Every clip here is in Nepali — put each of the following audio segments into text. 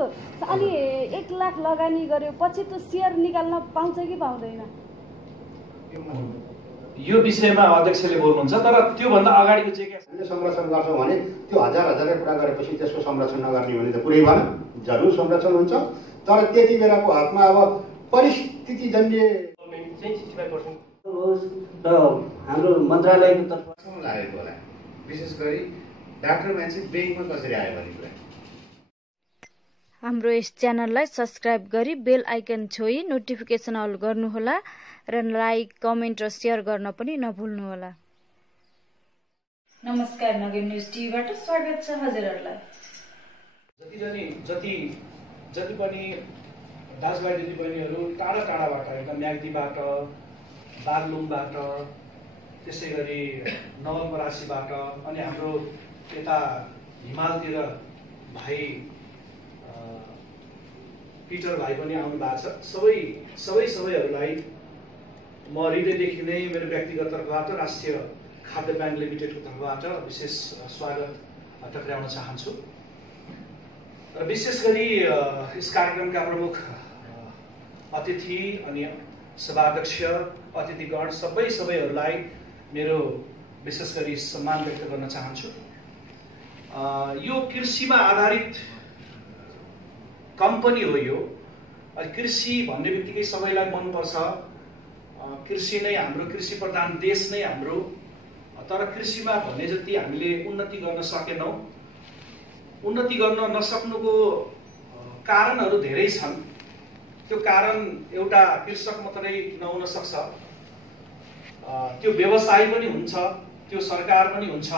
अलि 1 लाख लगानी गर्यो पछि त्यो शेयर निकाल्न पाउँछ कि पाउँदैन? यो विषयमा अध्यक्षले बोल्नुहुन्छ, तर त्यो भन्दा अगाडिको चाहिँ के हामीले संरक्षण गर्छौँ भने त्यो हजारले कुरा गरेपछि त्यसको संरक्षण नगर्ने भने त पुरै भएन। जरुर संरक्षण हुन्छ, तर त्यति बेलाको हातमा अब परिस्थितिजन्य चाहिँ 65% होस् र हाम्रो मन्त्रालयको तर्फबाट लागेको होला। विशेष गरी डाक्टर मान्छे बैंकमा कसरी आयो भन्ने कुरा। हाम्रो यस च्यानललाई सब्स्क्राइब गरी बेल आइकन छोई नोटिफिकेसन अल गर्नुहोला र लाइक, कमेन्ट र सेयर गर्न पनि नभुल्नुहोला। नमस्कार, नगर न्यूज टिभीबाट स्वागत छ हजुरहरूलाई। जति पनि दाजुभाइ दिदीबहिनीहरू टाढा टाढाबाट एकदम म्याग्दीबाट, बागलुङबाट, त्यसै गरी नवलपरासीबाट अनि हाम्रो यता हिमालतिर भाइ पिटर भाइ पनि आउनु भएको छ। सबैहरूलाई म हृदयदेखि नै मेरो व्यक्तिगत तर्फबाट राष्ट्रिय खाद्य ब्याङ्क लिमिटेडको तर्फबाट विशेष स्वागत टक्राउन चाहन्छु। र विशेष गरी यस कार्यक्रमका प्रमुख अतिथि अनि सभाध्यक्ष, अतिथिगण सबैहरूलाई मेरो विशेष गरी सम्मान व्यक्त गर्न चाहन्छु। यो कृषिमा आधारित कम्पनी हो यो। कृषि भन्ने बित्तिकै सबैलाई मनपर्छ। कृषि नै हाम्रो, कृषि प्रधान देश नै हाम्रो। तर कृषिमा भन्ने जति हामीले उन्नति गर्न सकेनौँ। उन्नति गर्न नसक्नुको कारणहरू धेरै छन्। त्यो कारण एउटा कृषक मात्रै नहुन सक्छ, त्यो व्यवसाय पनि हुन्छ, त्यो सरकार पनि हुन्छ,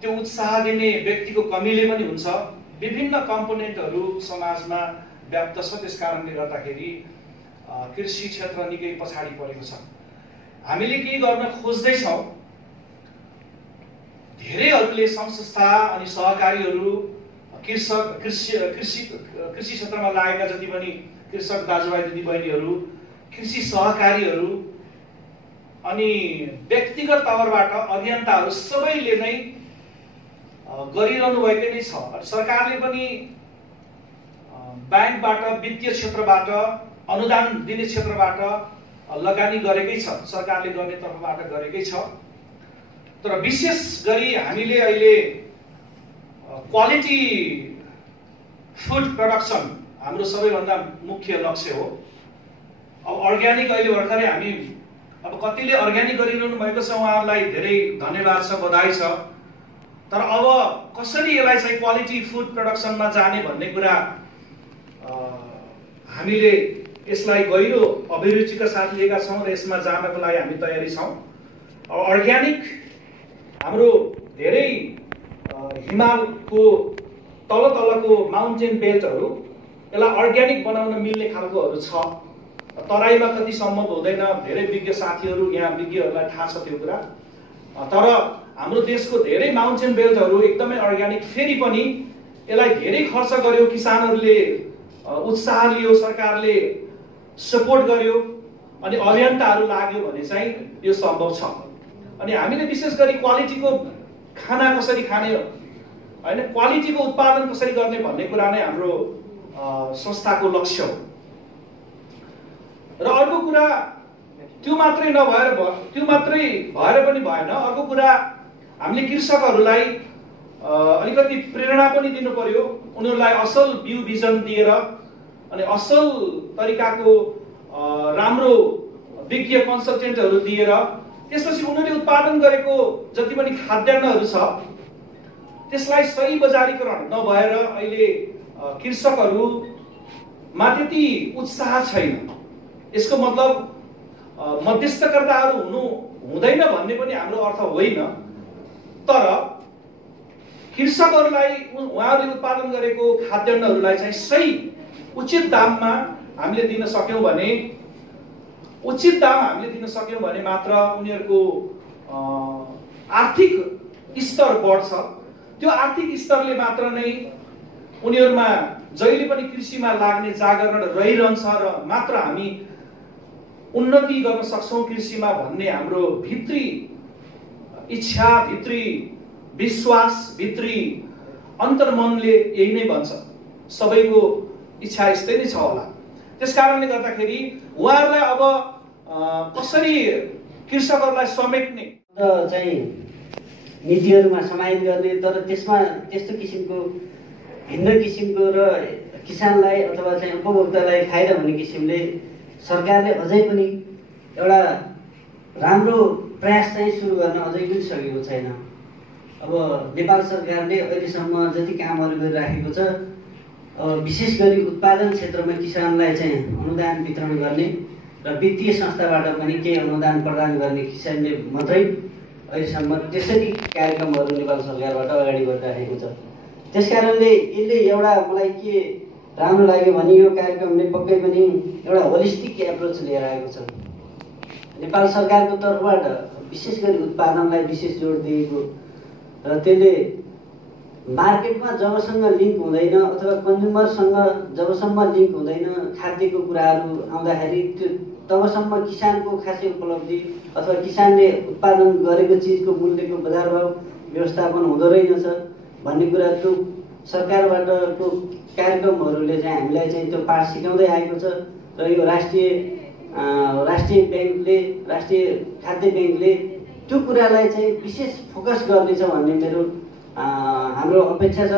त्यो उत्साह दिने व्यक्तिको कमीले पनि हुन्छ। विभिन्न कम्पोनेन्टहरू समाजमा व्याप्त छ। त्यस कारणले गर्दाखेरि कृषि क्षेत्र निकै पछाडि परेको छ। हामीले केही गर्न खोज्दैछौँ। धेरैहरूले सङ्घ संस्था अनि सहकारीहरू, कृषि क्षेत्रमा लागेका जति पनि कृषक दाजुभाइ दिदीबहिनीहरू, कृषि सहकारीहरू अनि व्यक्तिगत तवरबाट अभियन्ताहरू सबैले नै गरिरहनु भएकै नै छ। सरकारले पनि ब्याङ्कबाट, वित्तीय क्षेत्रबाट, अनुदान दिने क्षेत्रबाट लगानी गरेकै छ। सरकारले गर्ने तर्फबाट गरेकै छ। तर विशेष गरी हामीले अहिले क्वालिटी फुड प्रोडक्सन हाम्रो सबैभन्दा मुख्य लक्ष्य हो। अब अर्ग्यानिक अहिले भर्खरै हामी अब कतिले अर्ग्यानिक गरिरहनु भएको छ, उहाँहरूलाई धेरै धन्यवाद छ, बधाई छ। तर अब कसरी यसलाई चाहिँ क्वालिटी फुड प्रोडक्सनमा जाने भन्ने कुरा हामीले यसलाई गहिरो अभिरुचिका साथ लिएका छौँ र यसमा जानको लागि हामी तयारी छौँ। अर्ग्यानिक हाम्रो धेरै हिमालको तलको माउन्टेन बेल्टहरू, यसलाई अर्ग्यानिक बनाउन मिल्ने खालकोहरू छ। तराईमा कति सम्भव हुँदैन, धेरै विज्ञ साथीहरू यहाँ, विज्ञहरूलाई थाहा छ त्यो कुरा। तर हाम्रो देशको धेरै माउन्टेन बेल्टहरू एकदमै अर्ग्यानिक। फेरि पनि यसलाई धेरै खर्च गर्यो, किसानहरूले उत्साह लियो, सरकारले सपोर्ट गर्यो अनि अभियन्ताहरू लाग्यो भने चाहिँ यो सम्भव छ। अनि हामीले विशेष गरी क्वालिटीको खाना कसरी खाने होइन, क्वालिटीको उत्पादन कसरी गर्ने भन्ने कुरा नै हाम्रो संस्थाको लक्ष्य हो। र अर्को कुरा त्यो मात्रै भएर पनि भएन। अर्को कुरा हामीले कृषकहरूलाई अलिकति प्रेरणा पनि दिनु पर्यो। उनीहरूलाई असल बिउ बिजन दिएर अनि असल तरिकाको राम्रो विज्ञ कन्सल्टेन्टहरू दिएर त्यसपछि उनीहरूले उत्पादन गरेको जति पनि खाद्यान्नहरू छ त्यसलाई सही बजारीकरण नभएर अहिले कृषकहरूमा त्यति उत्साह छैन। यसको मतलब मध्यस्थकर्ताहरू हुँदैन भन्ने पनि हाम्रो अर्थ होइन। तर कृषकहरूलाई उहाँहरूले उत्पादन गरेको खाद्यान्नहरूलाई चाहिँ सही उचित दाममा हामीले दिन सक्यौँ भने मात्र उनीहरूको आर्थिक स्तर बढ्छ। त्यो आर्थिक स्तरले मात्र नै उनीहरूमा जहिले पनि कृषिमा लाग्ने जागरण रहिरहन्छ र मात्र हामी उन्नति गर्न सक्छौँ कृषिमा भन्ने हाम्रो भित्री इच्छा, भित्री विश्वास, भित्री अन्तर्मनले यही नै भन्छ। सबैको इच्छा यस्तै नै छ होला। त्यस कारणले गर्दाखेरि उहाँहरूलाई अब कसरी कृषकहरूलाई समेट्ने चाहिँ नीतिहरूमा समाहित गर्ने, तर त्यसमा त्यस्तो किसिमको भिन्न किसिमको र किसानलाई अथवा चाहिँ उपभोक्तालाई फाइदा हुने किसिमले सरकारले अझै पनि एउटा राम्रो प्रयास चाहिँ सुरु गर्न अझै पनि सकेको छैन। अब नेपाल सरकारले अहिलेसम्म जति कामहरू गरिराखेको छ, विशेष गरी उत्पादन क्षेत्रमा किसानलाई चाहिँ अनुदान वितरण गर्ने र वित्तीय संस्थाबाट पनि केही अनुदान प्रदान गर्ने किसिमले मात्रै अहिलेसम्म त्यसरी कार्यक्रमहरू नेपाल सरकारबाट अगाडि बढिरहेको छ। त्यस कारणले यसले एउटा मलाई के राम्रो लाग्यो भने यो कार्यक्रमले पक्कै पनि एउटा होलिस्टिक एप्रोच लिएर आएको छ। नेपाल सरकारको तर्फबाट विशेष गरी उत्पादनलाई विशेष जोड दिएको र त्यसले मार्केटमा जबसम्म लिङ्क हुँदैन अथवा कन्ज्युमरसँग जबसम्म लिङ्क हुँदैन खाद्यको कुराहरू आउँदाखेरि त्यो तबसम्म किसानको खासै उपलब्धि अथवा किसानले उत्पादन गरेको चिजको मूल्यको बजार भाव व्यवस्थापन हुँदो रहेनछ भन्ने कुरा त्यो सरकारबाटको कार्यक्रमहरूले चाहिँ हामीलाई चाहिँ त्यो पाठ सिकाउँदै आएको छ। र यो राष्ट्रिय ब्याङ्कले, राष्ट्रिय खाद्य ब्याङ्कले त्यो कुरालाई चाहिँ विशेष फोकस गर्नेछ भन्ने मेरो हाम्रो अपेक्षा छ।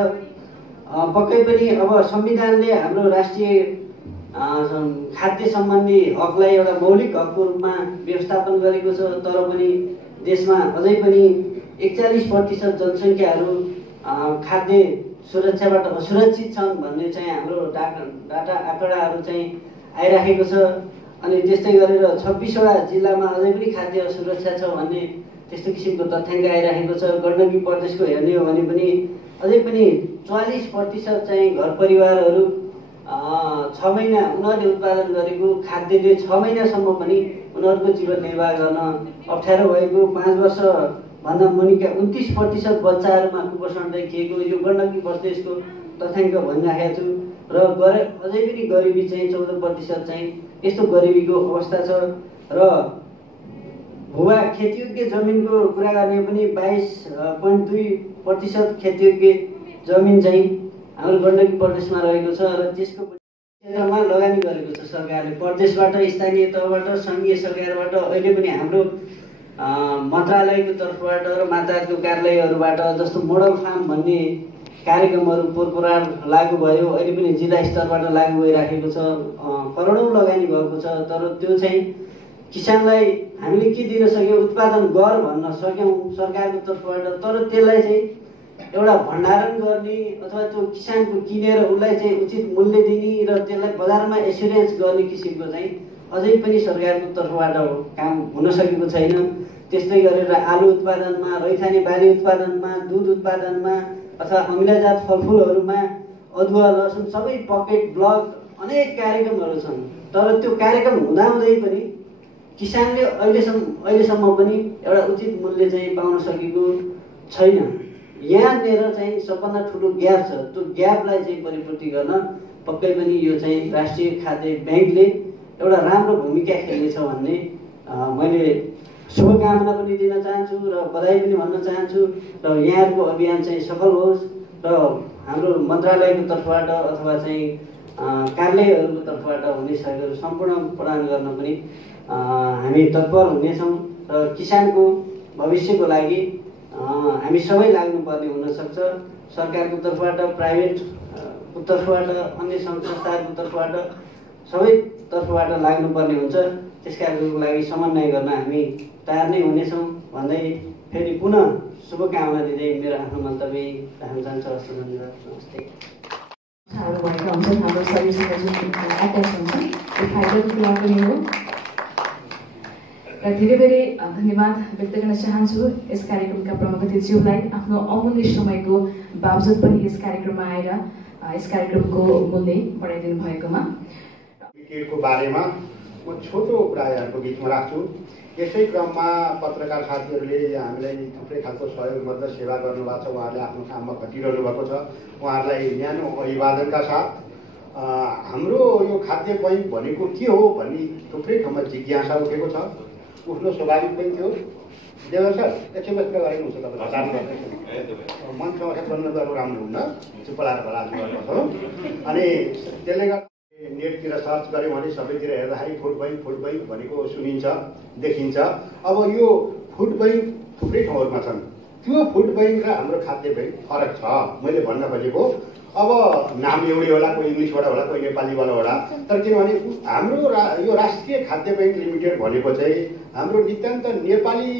पक्कै पनि अब संविधानले हाम्रो राष्ट्रिय खाद्य सम्बन्धी हकलाई एउटा मौलिक हकको रूपमा व्यवस्थापन गरेको छ, तर पनि देशमा अझै पनि 41% जनसङ्ख्याहरू खाद्य सुरक्षाबाट असुरक्षित छन् भन्ने चाहिँ हाम्रो डाटा आँकडाहरू चाहिँ आइराखेको छ। अनि त्यस्तै गरेर 26वटा जिल्लामा अझै पनि खाद्य असुरक्षा छ भन्ने त्यस्तो किसिमको तथ्याङ्क आइराखेको छ। गण्डकी प्रदेशको हेर्ने हो भने पनि अझै पनि 44% चाहिँ घर परिवारहरू 6 महिना उनीहरूले उत्पादन गरेको खाद्यले 6 महिनासम्म पनि उनीहरूको जीवन निर्वाह गर्न अप्ठ्यारो भएको, 5 वर्षभन्दा मुनिका 29% बच्चाहरूमा कुपोषण देखिएको यो गण्डकी प्रदेशको तथ्याङ्क भनिराखेको छु। र अझै पनि गरिबी चाहिँ 14% चाहिँ यस्तो गरिबीको अवस्था छ। र भूभा खेतीयोग्य जमिनको कुरा गर्ने पनि 22.2% खेतीयोग्य जमिन चाहिँ हाम्रो गण्डकी प्रदेशमा रहेको छ। र त्यसको क्षेत्रमा लगानी गरेको छ सरकारले, प्रदेशबाट, स्थानीय तहबाट, सङ्घीय सरकारबाट, अहिले पनि हाम्रो मन्त्रालयको तर्फबाट र माताको कार्यालयहरूबाट जस्तो मोडल फार्म भन्ने कार्यक्रमहरू पोरपोरार लागू भयो, अहिले पनि जिल्ला स्तरबाट लागू भइराखेको छ। करोडौँ लगानी भएको छ, तर त्यो चाहिँ किसानलाई हामीले के दिन सक्यौँ, उत्पादन गर भन्न सक्यौँ सरकारको तर्फबाट, तर त्यसलाई चाहिँ एउटा भण्डारण गर्ने अथवा त्यो किसानको किनेर उसलाई चाहिँ उचित मूल्य दिने र त्यसलाई बजारमा एस्युरेन्स गर्ने किसिमको चाहिँ अझै पनि सरकारको तर्फबाट काम हुन सकेको छैन। त्यस्तै गरेर आलु उत्पादनमा, रैथाने बाली उत्पादनमा, दुध उत्पादनमा अथवा अमिलाजात फलफुलहरूमा, अदुवा, लसुन सबै पकेट ब्लक अनेक कार्यक्रमहरू छन्, तर त्यो कार्यक्रम हुँदाहुँदै पनि किसानले अहिलेसम्म पनि एउटा उचित मूल्य चाहिँ पाउन सकेको छैन। यहाँनिर चाहिँ सबभन्दा ठुलो ग्याप छ। त्यो ग्यापलाई चाहिँ परिपूर्ति गर्न पक्कै पनि यो चाहिँ राष्ट्रिय खाद्य ब्याङ्कले एउटा राम्रो भूमिका खेल्नेछ भन्ने मैले शुभकामना पनि दिन चाहन्छु र बधाई पनि भन्न चाहन्छु। र यहाँहरूको अभियान चाहिँ सफल होस् र हाम्रो मन्त्रालयको तर्फबाट अथवा चाहिँ कार्यालयहरूको तर्फबाट हुने सहयोगहरू सम्पूर्ण प्रदान गर्न पनि हामी तत्पर हुनेछौँ। र किसानको भविष्यको लागि हामी सबै लाग्नुपर्ने हुनसक्छ। सरकारको तर्फबाट, प्राइभेटको तर्फबाट, अन्य सङ्घ संस्थाहरूको तर्फबाट, सबै तर्फबाट लाग्नुपर्ने हुन्छ। त्यस कार्यको लागि समन्वय गर्न हामी तयार नै हुनेछौँ भन्दै फेरि पुनः शुभकामना दिँदै मेरो आफ्नो मन्तव्य राख्न चाहन्छु। हस्त धन्यवाद, नमस्ते। भएका हुन्छन् हाम्रो शरीरसँग जुन एट्याच हुन्छ त्यो फाइबरको कुरा पनि हो। र धेरै धेरै धन्यवाद व्यक्त गर्न चाहन्छु यस कार्यक्रमका प्रमुख अतिथिज्यूलाई आफ्नो अमूल्य समयको बावजुद पनि यस कार्यक्रममा आएर यस कार्यक्रमको मूल्य बढाइदिनु भएकोमा। क्रिकेटको बारेमा म छोटो कुरा यहाँको बिचमा राख्छु। यसै क्रममा पत्रकार साथीहरूले हामीलाई थुप्रै खालको सहयोग मद्दत सेवा गर्नुभएको छ। उहाँहरूले आफ्नो काममा खटिरहनु भएको छ। उहाँहरूलाई न्यानो अभिवादनका साथ हाम्रो यो खाद्य बैङ्क भनेको के हो भन्ने थुप्रै ठाउँमा जिज्ञासा उठेको छ। उठ्नु स्वाभाविक पनि थियो। देवर सर एकछिन बसेर गरिदिनुहुन्छ तपाईँ मनसँग गर्नु राम्रो हुन्न, चुप्प लागेर भला गर्नुपर्छ। अनि त्यसले गर्दा नेटतिर सर्च गऱ्यौँ भने सबैतिर हेर्दाखेरि फुड बैंक भनेको सुनिन्छ, देखिन्छ। अब यो फुड बैंक थुप्रै ठाउँहरूमा छन्। त्यो फुड बैंक र हाम्रो खाद्य बैंक फरक छ। मैले भन्न खोजेको अब नाम एउटै होला, कोही इङ्ग्लिसबाट होला, कोही नेपालीबाट होला, तर किनभने हाम्रो यो राष्ट्रिय खाद्य बैंक लिमिटेड भनेको चाहिँ हाम्रो नितान्त नेपाली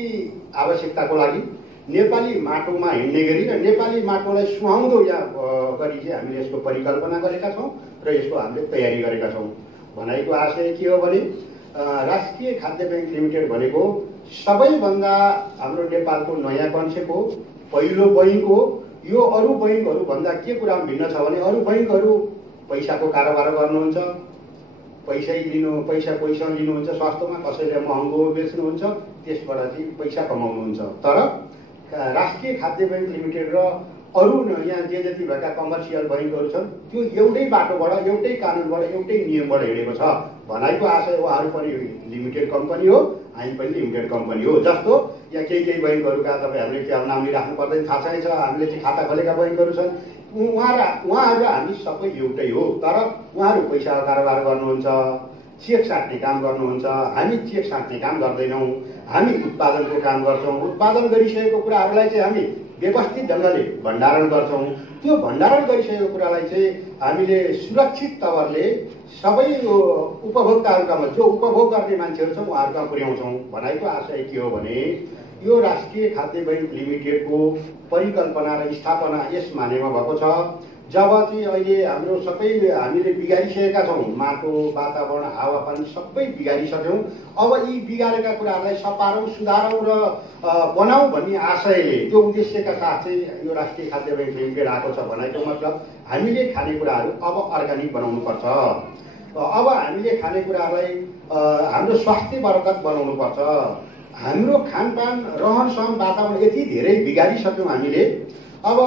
आवश्यकताको लागि नेपाली माटोमा हिँड्ने गरी र नेपाली माटोलाई सुहाउँदो यहाँ गरी चाहिँ हामीले यसको परिकल्पना गरेका छौँ र यसको हामीले तयारी गरेका छौँ। भनाइको आशय के हो भने राष्ट्रिय खाद्य बैंक लिमिटेड भनेको सबैभन्दा हाम्रो नेपालको नयाँ कन्सेप्ट हो, पहिलो बैंक हो। यो अरू बैंकहरूभन्दा के कुरा भिन्न छ भने अरू बैंकहरू पैसाको कारोबार गर्नुहुन्छ, पैसा लिनुहुन्छ सस्तोमा, कसैले महँगो बेच्नुहुन्छ, त्यसबाट चाहिँ पैसा कमाउनुहुन्छ। तर राष्ट्रिय खाद्य बैंक लिमिटेड र अरू यहाँ जे जति भएका कमर्सियल बैंकहरू छन् त्यो एउटै बाटोबाट, एउटै कानुनबाट, एउटै नियमबाट हिँडेको छ। भनाइको आशय उहाँहरू पनि लिमिटेड कम्पनी हो, हामी पनि लिमिटेड कम्पनी हो। जस्तो यहाँ केही बैंकहरूका तपाईँहरूले क्या नाम लिइराख्नु पर्दैन, थाहा छैन, हामीले चाहिँ खाता खोलेका बैंकहरू छन्, उहाँहरू हामी सबै एउटै हो। तर उहाँहरू पैसा कारोबार गर्नुहुन्छ, चेक साट्ने काम गर्नुहुन्छ, हामी चेक साट्ने काम गर्दैनौँ। हामी उत्पादनको काम गर्छौँ। उत्पादन गरिसकेको कुराहरूलाई चाहिँ हामी व्यवस्थित ढङ्गले भण्डारण गर्छौँ। त्यो भण्डारण गरिसकेको कुरालाई चाहिँ हामीले सुरक्षित तवरले सबै उपभोक्ताहरूकामा, जो उपभोग गर्ने मान्छेहरू छन् उहाँहरूकहाँ पुर्याउँछौँ। भनाइको आशय के हो भने यो राष्ट्रिय खाद्य बैंक लिमिटेडको परिकल्पना र स्थापना यस मानेमा भएको छ जब चाहिँ अहिले हाम्रो सबै हामीले बिगारिसकेका छौँ, माटो, वातावरण, हावापानी सबै बिगारिसक्यौँ। अब यी बिगारेका कुराहरूलाई सपारौँ, सुधारौँ र बनाऊँ भन्ने आशयले, त्यो उद्देश्यका साथ चाहिँ यो राष्ट्रिय खाद्य बैंक लिमिटेड आएको छ। भनेको मतलब हामीले खानेकुराहरू अब अर्ग्यानिक बनाउनुपर्छ। अब हामीले खानेकुराहरूलाई हाम्रो स्वास्थ्यवर्धक बनाउनुपर्छ। हाम्रो खानपान, रहन सहन, वातावरण यति धेरै बिगारिसक्यौँ हामीले। अब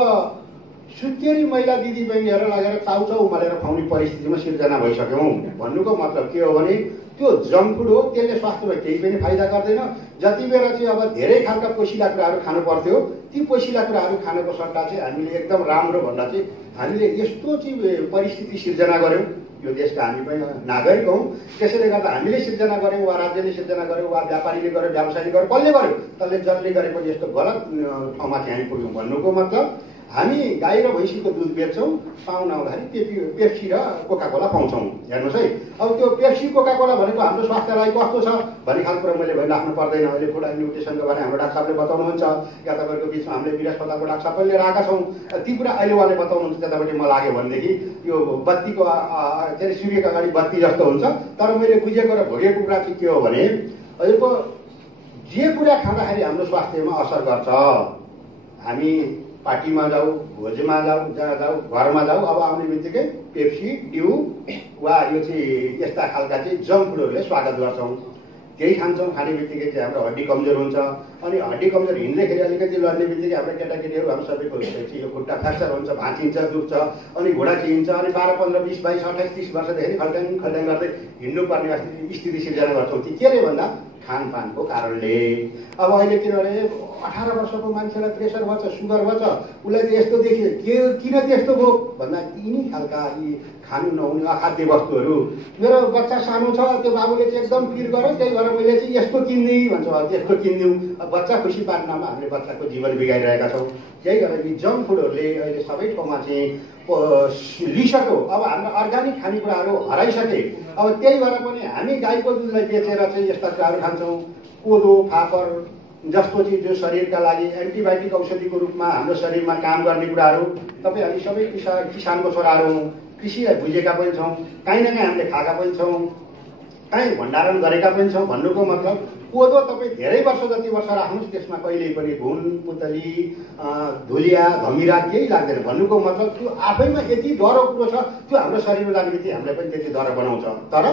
सुत्केरी महिला दिदीबहिनीहरू लगेर चाउचाउ उमालेर खुवाउने परिस्थितिमा सिर्जना भइसक्यौँ। भन्नुको मतलब के हो भने त्यो जङ्क फुड हो, त्यसले स्वास्थ्यमा केही पनि फाइदा गर्दैन। जति बेला चाहिँ अब धेरै खालका पोसिला कुराहरू खानु पर्थ्यो, ती पोसिला कुराहरू खानुको सट्टा चाहिँ हामीले एकदम राम्रो भन्दा चाहिँ हामीले यस्तो चाहिँ परिस्थिति सिर्जना गऱ्यौँ। यो देशका हामी पनि नागरिक हौँ, त्यसैले गर्दा हामीले सिर्जना गऱ्यौँ वा राज्यले सिर्जना गर्यो वा व्यापारीले गर्यो, व्यवसायले गर्यो, कसले गर्यो, त्यसले जसले गरेको यस्तो गलत ठाउँमा चाहिँ हामी पुग्यौँ। भन्नुको मतलब हामी गाई र भैँसीको दुध बेच्छौँ, पाउन आउँदाखेरि पेप्सी र कोकाकोला पाउँछौँ। हेर्नुहोस् है, अब त्यो पेप्सी कोकाकोला भनेको हाम्रो स्वास्थ्यलाई कस्तो छ भन्ने खालको कुरा मैले भनिराख्नु पर्दैन। अहिले फुड एन्ड न्युट्रिसनको बारे हाम्रो डाक्टर साहबले बताउनुहुन्छ, या तपाईँहरूको बिचमा हामीले वीर अस्पतालको डाक्टर साहब पनि लिएर आएका छौँ। ती कुरा अहिले उहाँले बताउनुहुन्छ। त्यतापट्टि म लाग्यो भनेदेखि यो बत्तीको के अरे सूर्यको अगाडि बत्ती जस्तो हुन्छ। तर मैले बुझेको र भोगेको कुरा चाहिँ के हो भने अहिलेको जे कुरा खाँदाखेरि हाम्रो स्वास्थ्यमा असर गर्छ, हामी पार्टीमा जाऊ, भोजमा जाऊ, जहाँ जाऊ, घरमा जाऊ, अब आउने बित्तिकै पेप्सी, डिउ वा यो चाहिँ यस्ता खालका चाहिँ जङ्क फुडहरूले स्वागत गर्छौँ। त्यही खान्छौँ। खाने बित्तिकै चाहिँ हाम्रो हड्डी कमजोर हुन्छ। अनि हड्डी कमजोर हिँड्दाखेरि अलिकति लड्ने बित्तिकै हाम्रो केटाकेटीहरू हाम्रो सबैको चाहिँ यो खुट्टा फ्र्याक्चर हुन्छ, भाँचिन्छ, दुख्छ, अनि घुँडा चिन्छ, अनि 12, 15, 20, 22, 28, 30 वर्षदेखि खल्ट्याङ गर्दै हिँड्नुपर्ने स्थिति सिर्जना गर्छौँ। ती के रे भन्दा खानपानको कारणले। अब अहिले किनभने 18 वर्षको मान्छेलाई प्रेसर भन्छ, सुगर भन्छ, उसलाई चाहिँ यस्तो देखियो, किन त्यस्तो भयो भन्दा यिनी खालका यी खानु नहुने अखाद्य वस्तुहरू। मेरो बच्चा सानो छ, त्यो बाबुले चाहिँ एकदम पिर गर्यो, त्यही भएर मैले चाहिँ यस्तो किनिदिउँ भन्छ, त्यस्तो किनिदिउँ। बच्चा खुसी पार्नमा हामीले बच्चाको जीवन बिगाइरहेका छौँ। त्यही भएर यी जङ्क फुडहरूले अहिले सबै ठाउँमा चाहिँ लिइसक्यो। अब हाम्रो अर्ग्यानिक खानेकुराहरू हराइसके। अब त्यही भएर पनि हामी गाईको दुधलाई बेचेर चाहिँ यस्ता कुराहरू खान्छौँ। कोदो, फापर जस्तो चाहिँ जो शरीरका लागि एन्टिबायोटिक औषधिको रूपमा हाम्रो शरीरमा काम गर्ने कुराहरू। तपाईँ हामी सबै किसानको छोराहरू हौँ, कृषिलाई बुझेका पनि छौँ, काहीँ न काहीँ हामीले खाएका पनि छौँ, काहीँ भण्डारण गरेका पनि छौँ। भन्नुको मतलब कोदो तपाईँ धेरै वर्ष जति वर्ष राख्नुहोस्, त्यसमा कहिल्यै पनि घुन, पुतली, धुलिया, धमिरा केही लाग्दैन। भन्नुको मतलब त्यो आफैमा यति डह्रो कुरो छ, त्यो हाम्रो शरीरमा लाग्ने बित्तिकै हामीलाई पनि त्यति डह्रो बनाउँछ। तर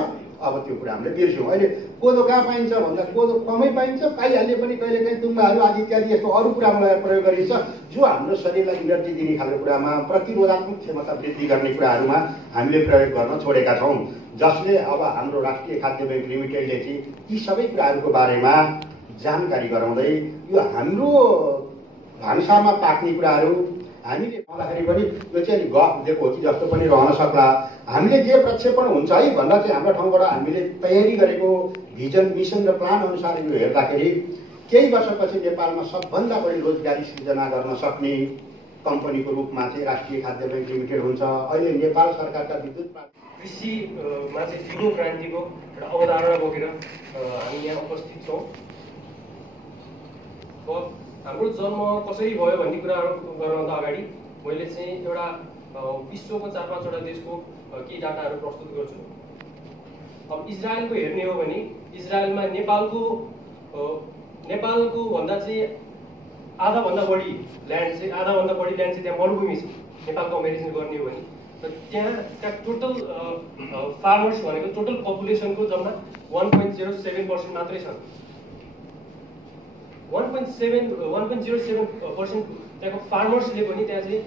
अब त्यो कुरा हामीले बिर्स्यौँ। अहिले कोदो कहाँ पाइन्छ भन्दा कोदो कमै पाइन्छ, पाइहाल्यो पनि कहिलेकाहीँ तुम्बाहरू आदि इत्यादि यस्तो अरू कुरामा प्रयोग गरिन्छ जो हाम्रो शरीरलाई इनर्जी दिने खालको कुरामा, प्रतिरोधात्मक क्षमता वृद्धि गर्ने कुराहरूमा हामीले प्रयोग गर्न छोडेका छौँ, जसले अब हाम्रो राष्ट्रिय खाद्य बैंक लिमिटेडले चाहिँ यी सबै कुराहरूको बारेमा जानकारी गराउँदै यो हाम्रो भान्सामा पाक्ने कुराहरू हामीले खाँदाखेरि पनि यो चाहिँ गफ दिएको हो कि जस्तो पनि रहन सक्ला। हामीले जे प्रक्षेपण हुन्छ है भन्दा चाहिँ हाम्रो ठाउँबाट हामीले तयारी गरेको भिजन, मिसन र प्लान अनुसार यो हेर्दाखेरि केही वर्षपछि नेपालमा सबभन्दा बढी रोजगारी सृजना गर्न सक्ने कम्पनीको रूपमा चाहिँ राष्ट्रिय खाद्य बैंक लिमिटेड हुन्छ। अहिले नेपाल सरकारका विद्युत कृषिमा चाहिँ दिगो क्रान्तिको एउटा अवधारणा बोकेर हामी यहाँ उपस्थित छौँ। हाम्रो जन्म कसरी भयो भन्ने कुराहरू गर्नभन्दा अगाडि मैले चाहिँ एउटा विश्वको 4-5वटा देशको केही डाटाहरू प्रस्तुत गर्छु। अब इजरायलको हेर्ने हो भने इजरायलमा नेपालको भन्दा चाहिँ आधाभन्दा बढी ल्यान्ड चाहिँ त्यहाँ मरुभूमि छ नेपालको कम्पेरिजन गर्ने हो भने। र त्यहाँका टोटल फार्मर्स भनेको टोटल पपुलेसनको जम्मा 1.07% मात्रै छन्। 1.07% त्यहाँको फार्मर्सले पनि त्यहाँ चाहिँ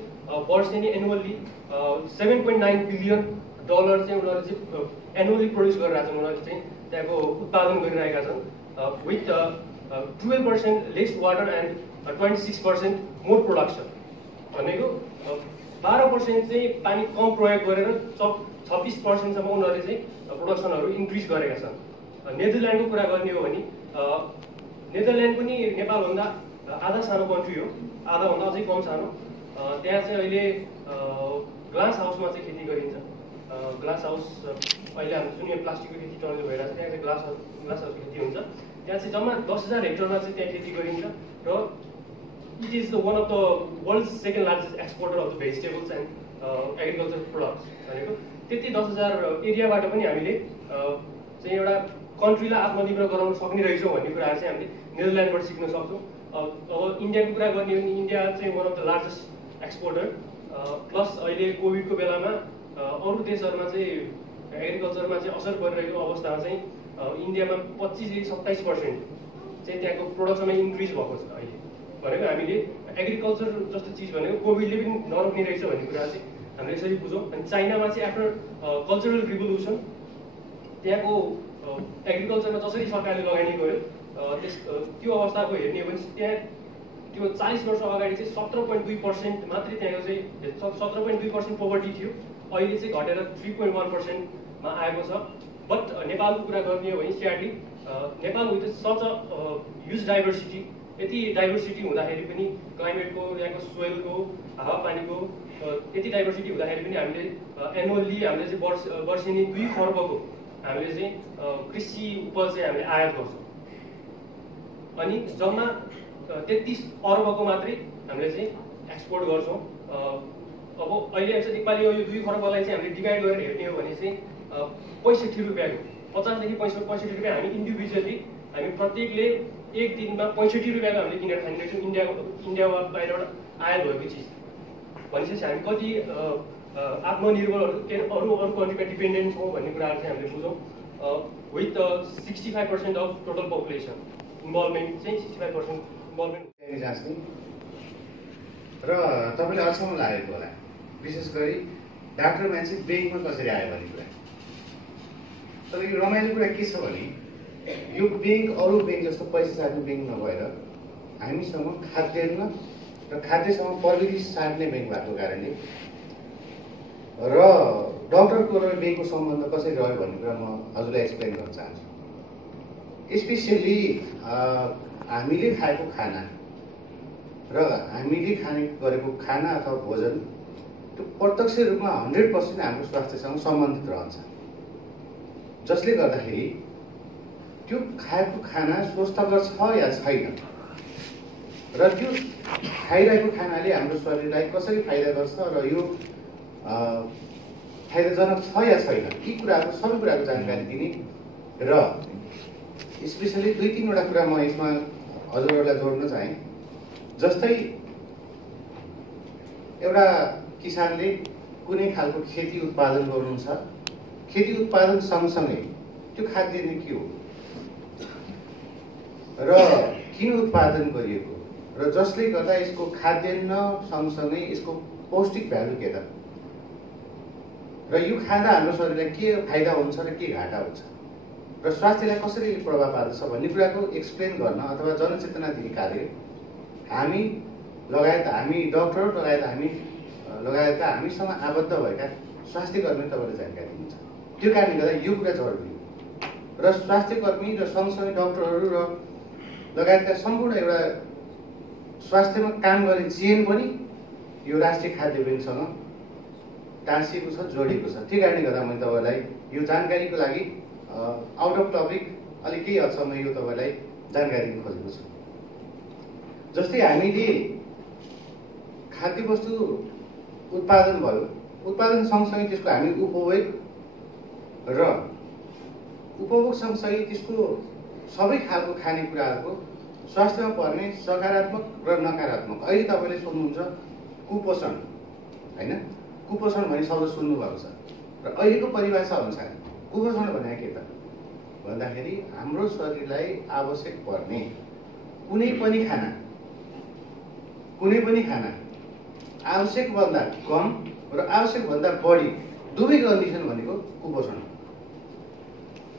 वर्षेनी एनुअल्ली $7.9 बिलियन चाहिँ उनीहरूले चाहिँ एनुअल्ली प्रड्युस गरिरहेका छन्। उनीहरूले चाहिँ त्यहाँको उत्पादन गरिरहेका छन् with 12% lace water and 26% more production. भनेको 12% चाहिँ पानी कम प्रयोग गरेर 26%सम्म उनीहरूले चाहिँ प्रोडक्सनहरू इन्क्रिज गरेका छन्। नेदरल्यान्डको कुरा गर्ने हो भने नेदरल्यान्ड पनि नेपालभन्दा आधा सानो कन्ट्री हो, आधाभन्दा अझै कम सानो। त्यहाँ चाहिँ अहिले ग्लास हाउसमा चाहिँ खेती गरिन्छ। ग्लास हाउस अहिले हाम्रो जुन यो प्लास्टिकको खेती चल्ने भइरहेको छ त्यहाँ चाहिँ ग्लास हाउसको खेती हुन्छ। त्यहाँ चाहिँ जम्मा 10,000 हेक्टरमा चाहिँ त्यहाँ खेती गरिन्छ र it is the one of the world second largest exporter of the vegetables and agriculture products. भनेको त्यति 10,000 एरियाबाट पनि हामीले चाहिँ एउटा कन्ट्रीलाई आत्मनिर्भर गराउन सक्ने रहेछौँ भन्ने कुराहरू चाहिँ हामीले नेदरल्यान्डबाट सिक्न सक्छौँ। अब इन्डियाको कुरा गर्ने हो भने इन्डिया चाहिँ one of the largest exporter. Plus अहिले कोभिडको बेलामा अरू देशहरूमा चाहिँ एग्रिकल्चरमा चाहिँ असर परिरहेको अवस्थामा चाहिँ इन्डियामा 25-27% चाहिँ त्यहाँको प्रोडक्सनमा इन्क्रिज भएको छ अहिले। भनेको हामीले एग्रिकल्चर जस्तो चिज भनेको कोभिडले पनि नरोक्ने रहेछ भन्ने कुरा चाहिँ हामीले यसरी बुझौँ। अनि चाइनामा चाहिँ आफ्टर कल्चरल रिभोल्युसन त्यहाँको एग्रिकल्चरमा जसरी सरकारले लगानी गर्यो त्यो अवस्थाको हेर्ने हो भने त्यहाँ त्यो 40 वर्ष अगाडि चाहिँ 17.2% मात्रै त्यहाँको चाहिँ 17.2% पोभर्टी थियो। अहिले चाहिँ घटेर 3.1%मा आएको छ। बट नेपालको कुरा गर्ने हो भने sadly Nepal with such a huge diversity, यति डाइभर्सिटी हुँदाखेरि पनि क्लाइमेटको, यहाँको सोइलको, हावापानीको यति डाइभर्सिटी हुँदाखेरि पनि हामीले एनुअल्ली हामीले चाहिँ वर्षेनी 2 खर्बको हामीले चाहिँ कृषि उपज चाहिँ हामीले आयात गर्छौँ। अनि जम्मा 33 अर्बको मात्रै हामीले चाहिँ एक्सपोर्ट गर्छौँ। अब अहिले नेपाली यो 2 खर्बलाई चाहिँ हामीले डिभाइड गरेर हेर्ने हो भने चाहिँ 65 रुपियाँको 50 देखि 65 रुपियाँ हामी इन्डिभिजुअली हामी प्रत्येकले एक दिनमा 65 रुपियाँको हामीले किनेर खाने रहेछौँ इन्डियामा बाहिरबाट आयात भएको चिज। भनेपछि हामी कति आत्मनिर्भर अरू कन्ट्रीमा डिपेन्डेन्ट छौँ भन्ने कुराहरू चाहिँ हामीले बुझौँ। With 65% of total population involvement चाहिँ 65% इन्भल्भमेन्ट जाँच्ने र तपाईँले अचम्म लागेको होला विशेष गरी डाक्टर मान्छे ब्याङ्कमा कसरी आयो भन्ने कुरा। तर यो रमाइलो कुरा के छ भने यो ब्याङ्क अरू ब्याङ्क जस्तो पैसा सार्ने ब्याङ्क नभएर हामीसँग खाद्यान्न र खाद्यसँग प्रविधि सार्ने ब्याङ्क भएको कारणले र डक्टरको र ब्याङ्कको सम्बन्ध कसरी रह्यो भन्ने कुरा म हजुरलाई एक्सप्लेन गर्न चाहन्छु। स्पेसियली हामीले खाएको खाना र हामीले खाने गरेको खाना अथवा भोजन त्यो प्रत्यक्ष रूपमा 100% हाम्रो स्वास्थ्यसँग सम्बन्धित रहन्छ, जसले गर्दाखेरि त्यो खाएको खाना स्वस्थकर छ या छैन र त्यो खाइरहेको खानाले हाम्रो शरीरलाई कसरी फाइदा गर्छ र यो फाइदाजनक छ या छैन यी कुराको सबै कुराको जानकारी दिने र स्पेसली 2-3वटा कुरा म यसमा हजुरहरूलाई जोड्न चाहे। जस्तै एउटा किसानले कुनै खालको खेती उत्पादन गर्नु छ, खेती उत्पादन सँगसँगै त्यो खाद्यान्न के हो र किन उत्पादन गरिएको र जसले गर्दा यसको खाद्यान्न सँगसँगै यसको पौष्टिक भ्यालु के त र यो खाँदा हाम्रो शरीरलाई के फाइदा हुन्छ र के घाटा हुन्छ र स्वास्थ्यलाई कसरी प्रभाव पार्दछ भन्ने कुराको एक्सप्लेन गर्न अथवा जनचेतना दिने कार्य हामी लगायत हामी डक्टर लगायत हामीसँग आबद्ध भएका स्वास्थ्य कर्मी तपाईँले जानकारी दिन्छ। त्यो कारणले गर्दा यो कुरा जरुरी हो र स्वास्थ्य कर्मी र सँगसँगै डक्टरहरू र लगायतका सम्पूर्ण एउटा स्वास्थ्यमा काम गर्ने चेन पनि यो राष्ट्रिय खाद्य बैंकसँग टाँसिएको छ, जोडिएको छ। त्यही कारणले गर्दा मैले तपाईँलाई यो जानकारीको लागि आउट अफ टपिक अलिक केही हदसम्म यो तपाईँलाई जानकारी दिन खोजेको छु। जस्तै हामीले खाद्य वस्तु उत्पादन भयो, उत्पादन सँगसँगै त्यसको हामी उपभोग सँगसँगै त्यसको सबै खालको खानेकुराहरूको स्वास्थ्यमा पर्ने सकारात्मक र नकारात्मक। अहिले तपाईँले सोध्नुहुन्छ कुपोषण, होइन? कुपोषण भन्ने शब्द सुन्नुभएको छ र अहिलेको परिभाषा अनुसार कुपोषण भने के त भन्दाखेरि हाम्रो शरीरलाई आवश्यक पर्ने कुनै पनि खाना आवश्यकभन्दा कम र आवश्यकभन्दा बढी दुवै कन्डिसन भनेको कुपोषण हो।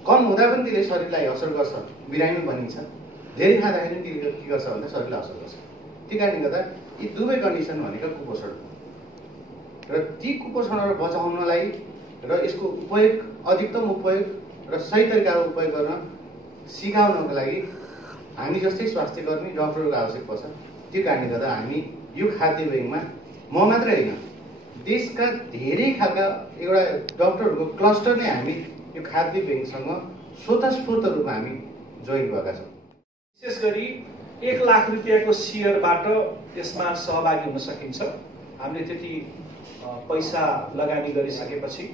कम हुँदा पनि त्यसले शरीरलाई असर गर्छ, बिरामी बनिन्छ। धेरै खाँदाखेरि पनि त्यसले के गर्छ भन्दा शरीरलाई असर गर्छ। त्यही कारणले गर्दा यी दुवै कन्डिसन भनेको कुपोषण हो र ती कुपोषणहरू बचाउनलाई र यसको उपयोग अधिकतम उपयोग र सही तरिकाले उपयोग गर्न सिकाउनको लागि हामी जस्तै स्वास्थ्य कर्मी डक्टरको आवश्यक पर्छ। त्यो कारणले गर्दा हामी यो खाद्य बैंकमा म मात्रै होइन, देशका धेरै खालका एउटा डक्टरहरूको क्लस्टर नै हामी यो खाद्य बैंकसँग स्वतस्फूर्त रूपमा हामी जोइन भएका छौँ। विशेष गरी 1 लाख रुपियाँको सेयरबाट यसमा सहभागी हुन सकिन्छ। हामीले त्यति पैसा लगानी गरिसकेपछि,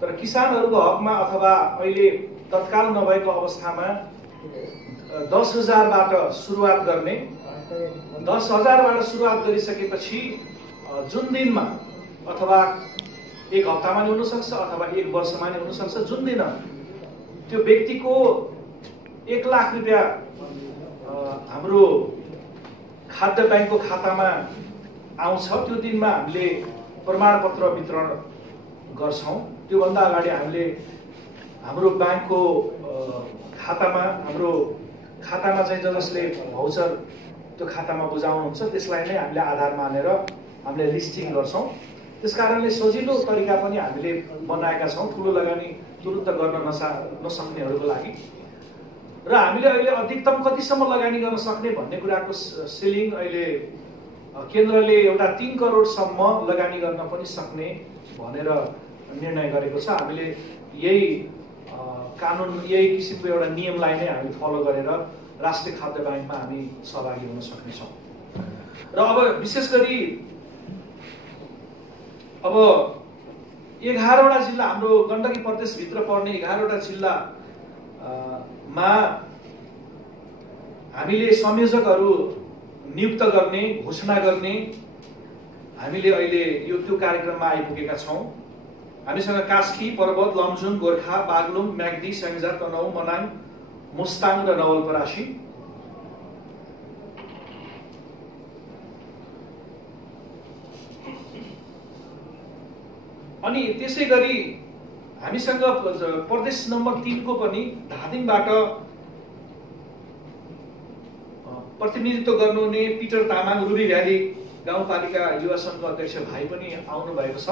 तर किसानहरूको हकमा अथवा अहिले तत्काल नभएको अवस्थामा 10,000बाट सुरुवात गर्ने, 10,000बाट सुरुवात गरिसकेपछि जुन दिनमा अथवा 1 हप्तामा नि हुनसक्छ अथवा 1 वर्षमा नि हुनसक्छ, जुन दिन त्यो व्यक्तिको 1 लाख रुपियाँ हाम्रो खाद्य बैंकको खातामा आउँछ, त्यो दिनमा हामीले प्रमाणपत्र वितरण गर्छौँ। त्योभन्दा अगाडि हामीले हाम्रो ब्याङ्कको खातामा चाहिँ जसले भाउचर त्यो खातामा बुझाउनुहुन्छ त्यसलाई नै हामीले आधार मानेर हामीले लिस्टिङ गर्छौँ। त्यसकारणले सजिलो तरिका पनि हामीले बनाएका छौँ ठुलो लगानी तुरुन्त गर्न नसक्नेहरूको लागि। र हामीले अहिले अधिकतम कतिसम्म लगानी गर्न सक्ने भन्ने कुराको सिलिङ अहिले केन्द्रले एउटा 3 करोडसम्म लगानी गर्न पनि सक्ने भनेर निर्णय गरेको छ। हामीले यही कानुन, यही किसिमको एउटा नियमलाई नै हामी फलो गरेर राष्ट्रिय खाद्य बैंकमा हामी सहभागी हुन सक्नेछौँ। र अब विशेष गरी 11वटा जिल्ला, हाम्रो गण्डकी प्रदेशभित्र पर्ने 11वटा जिल्लामा हामीले संयोजकहरू नियुक्त गर्ने, घोषणा गर्ने हामीले अहिले त्यो कार्यक्रममा आइपुगेका छौँ। हामीसँग कास्की, पर्वत, लमजुङ, गोर्खा, बागलुङ, म्याग्दी, स्याङ्जा, तनहुँ, मनाङ, मुस्ताङ र नवलपरासी। अनि त्यसै गरी हामीसँग प्रदेश नम्बर 3 को पनि धादिङबाट प्रतिनिधित्व गर्नुहुने पिटर तामाङ, रुबी भ्याली गाउँपालिका युवा सङ्घको अध्यक्ष भाइ पनि आउनु भएको छ।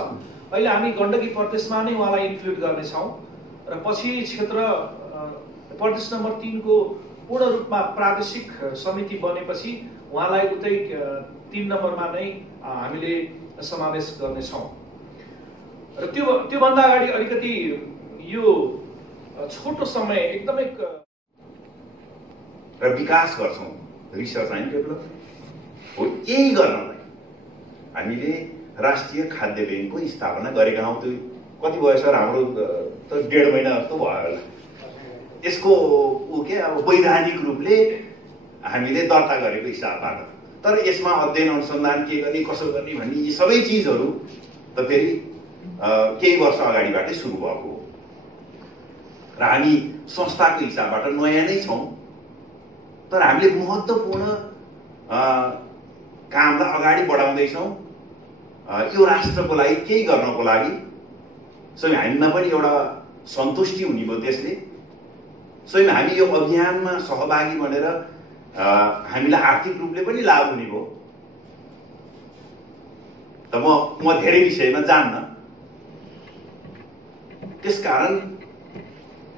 अहिले हामी गण्डकी प्रदेशमा नै उहाँलाई इन्क्लुड गर्नेछौँ र पछि क्षेत्र प्रदेश नम्बर 3 को पूर्ण रूपमा प्रादेशिक समिति बनेपछि उहाँलाई उतै 3 नम्बरमा नै हामीले समावेश गर्नेछौँ। र त्योभन्दा अगाडि अलिकति यो छोटो समय एकदमै र विकास गर्छौँ, रिसर्च एन्ड डेभलपमेन्ट हो। यही गर्नलाई हामीले राष्ट्रिय खाद्य बैंकको स्थापना गरेका हौँ। त्यो कति भयो सर? हाम्रो त 1.5 महिना जस्तो भयो होला। यसको अब वैधानिक रूपले हामीले दर्ता गरेको हिसाबबाट, तर यसमा अध्ययन अनुसन्धान के गर्ने, कसो गर्ने भन्ने यी सबै चिजहरू त फेरि केही वर्ष अगाडिबाटै सुरु भएको हो। र हामी संस्थाको हिसाबबाट नयाँ नै छौँ, तर हामीले महत्त्वपूर्ण कामलाई अगाडि बढाउँदैछौँ। यो राष्ट्रको लागि केही गर्नको लागि स्वयं हामीमा पनि एउटा सन्तुष्टि हुने भयो त्यसले। स्वयं हामी यो अभियानमा सहभागी बनेर हामीलाई आर्थिक रूपले पनि लाभ हुने भयो। त म धेरै विषयमा जान्न, त्यसकारण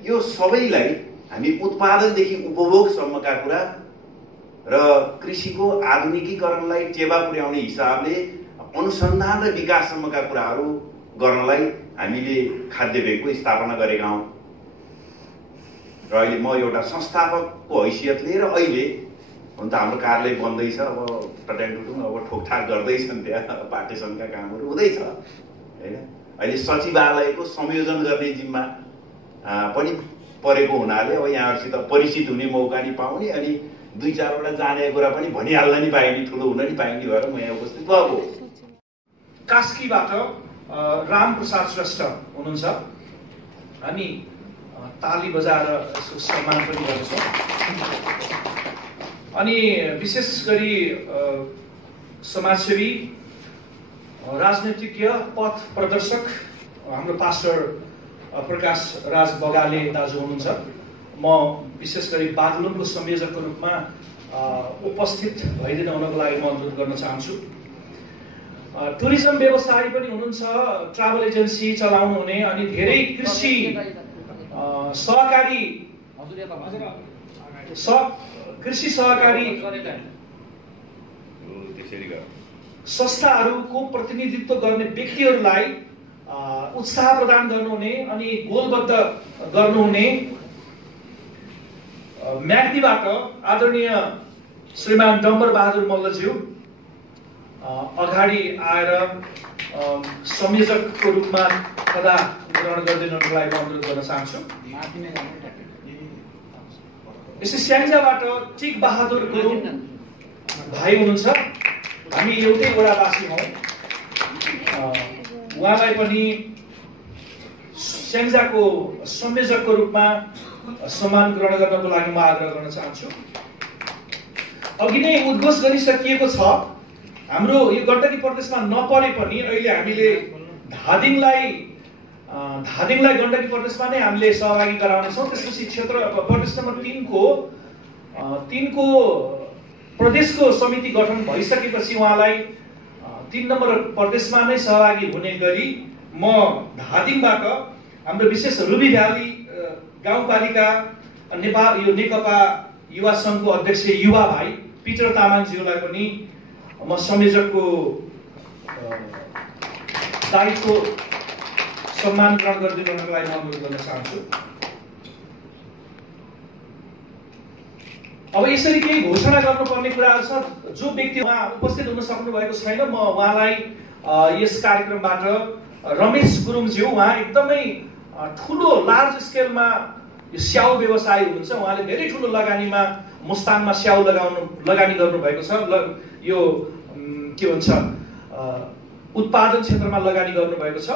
यो सबैलाई हामी उत्पादनदेखि उपभोगसम्मका कुरा र कृषिको आधुनिकीकरणलाई टेवा पुर्याउने हिसाबले अनुसन्धान र विकाससम्मका कुराहरू गर्नलाई हामीले खाद्य ब्याङ्कको स्थापना गरेका हौँ। र अहिले म एउटा संस्थापकको हैसियतले र अहिले हुन त हाम्रो कार्यालय बन्दैछ, अब टट्याङटुटुङ अब ठोकठाक गर्दैछन्, त्यहाँ पार्टी सङ्घका कामहरू हुँदैछ होइन। अहिले सचिवालयको संयोजन गर्ने जिम्मा पनि परेको हुनाले अब यहाँहरूसित परिचित हुने मौका नि पाउने, अनि 2-4वटा जाने कुरा पनि भनिहाल्न नि पाइने, ठुलो हुन नि पाइने भएर म यहाँ उपस्थित भएको। कास्कीबाट रामप्रसाद श्रेष्ठ हुनुहुन्छ। हामी ताली बजाएर यसको सम्मान पनि गर्छौँ। अनि विशेष गरी समाजसेवी, राजनीतिज्ञ, पथ प्रदर्शक हाम्रो पास्टर प्रकाश राज बगाले दाजु हुनुहुन्छ। म विशेष गरी बागलुङको संयोजकको रूपमा उपस्थित भइदिन हुनको लागि म अनुरोध गर्न चाहन्छु। टुरिज्म व्यवसायी पनि हुनुहुन्छ, ट्राभल एजेन्सी चलाउनु हुने, अनि धेरै कृषि सहकारी संस्थाहरूको प्रतिनिधित्व गर्ने व्यक्तिहरूलाई उत्साह प्रदान गर्नुहुने अनि गोलबद्ध गर्नुहुने म्याग्दीबाट आदरणीय श्रीमान डम्बर बहादुर मल्लज्यू अगाडि आएर संयोजकको रूपमा पदा ग्रहण गरिदिनुको लागि म अनुरोध गर्न चाहन्छु। यसै स्याङ्जाबाट टिक बहादुर गुरुङ भाइ हुनुहुन्छ। हामी एउटै वडावासी हौँ। उहाँलाई पनि स्याङ्जाको संयोजकको रूपमा सम्मान ग्रहण गर्नको लागि म आग्रह गर्न चाहन्छु। अघि नै उद्घोष गरिसकिएको छ, हाम्रो यो गण्डकी प्रदेशमा नपरे पनि अहिले हामीले धादिङलाई गण्डकी प्रदेशमा नै हामीले सहभागी गराउनेछौँ। त्यसपछि क्षेत्र प्रदेश नम्बर 3 को प्रदेशको समिति गठन भइसकेपछि उहाँलाई 3 नम्बर प्रदेशमा नै सहभागी हुने गरी म धादिङबाट हाम्रो विशेष रुबी भ्याली गाउँपालिका नेपाल यो नेकपा युवा सङ्घको अध्यक्ष युवा भाइ पिटर तामाङज्यूलाई पनि म संयोजकको दायित्व सम्मान ग्रहण गरिदिनुको लागि म अनुरोध गर्न चाहन्छु। अब यसरी केही घोषणा गर्नुपर्ने कुराहरू छ। जो व्यक्ति उहाँ उपस्थित हुन सक्नु भएको छैन, म उहाँलाई यस कार्यक्रमबाट रमेश गुरुङज्यू, उहाँ एकदमै ठुलो लार्ज स्केलमा स्याउ व्यवसायी हुनुहुन्छ। उहाँले धेरै ठुलो लगानीमा मुस्ताङमा स्याउ लगानी गर्नुभएको छ। यो के भन्छ उत्पादन क्षेत्रमा लगानी गर्नुभएको छ।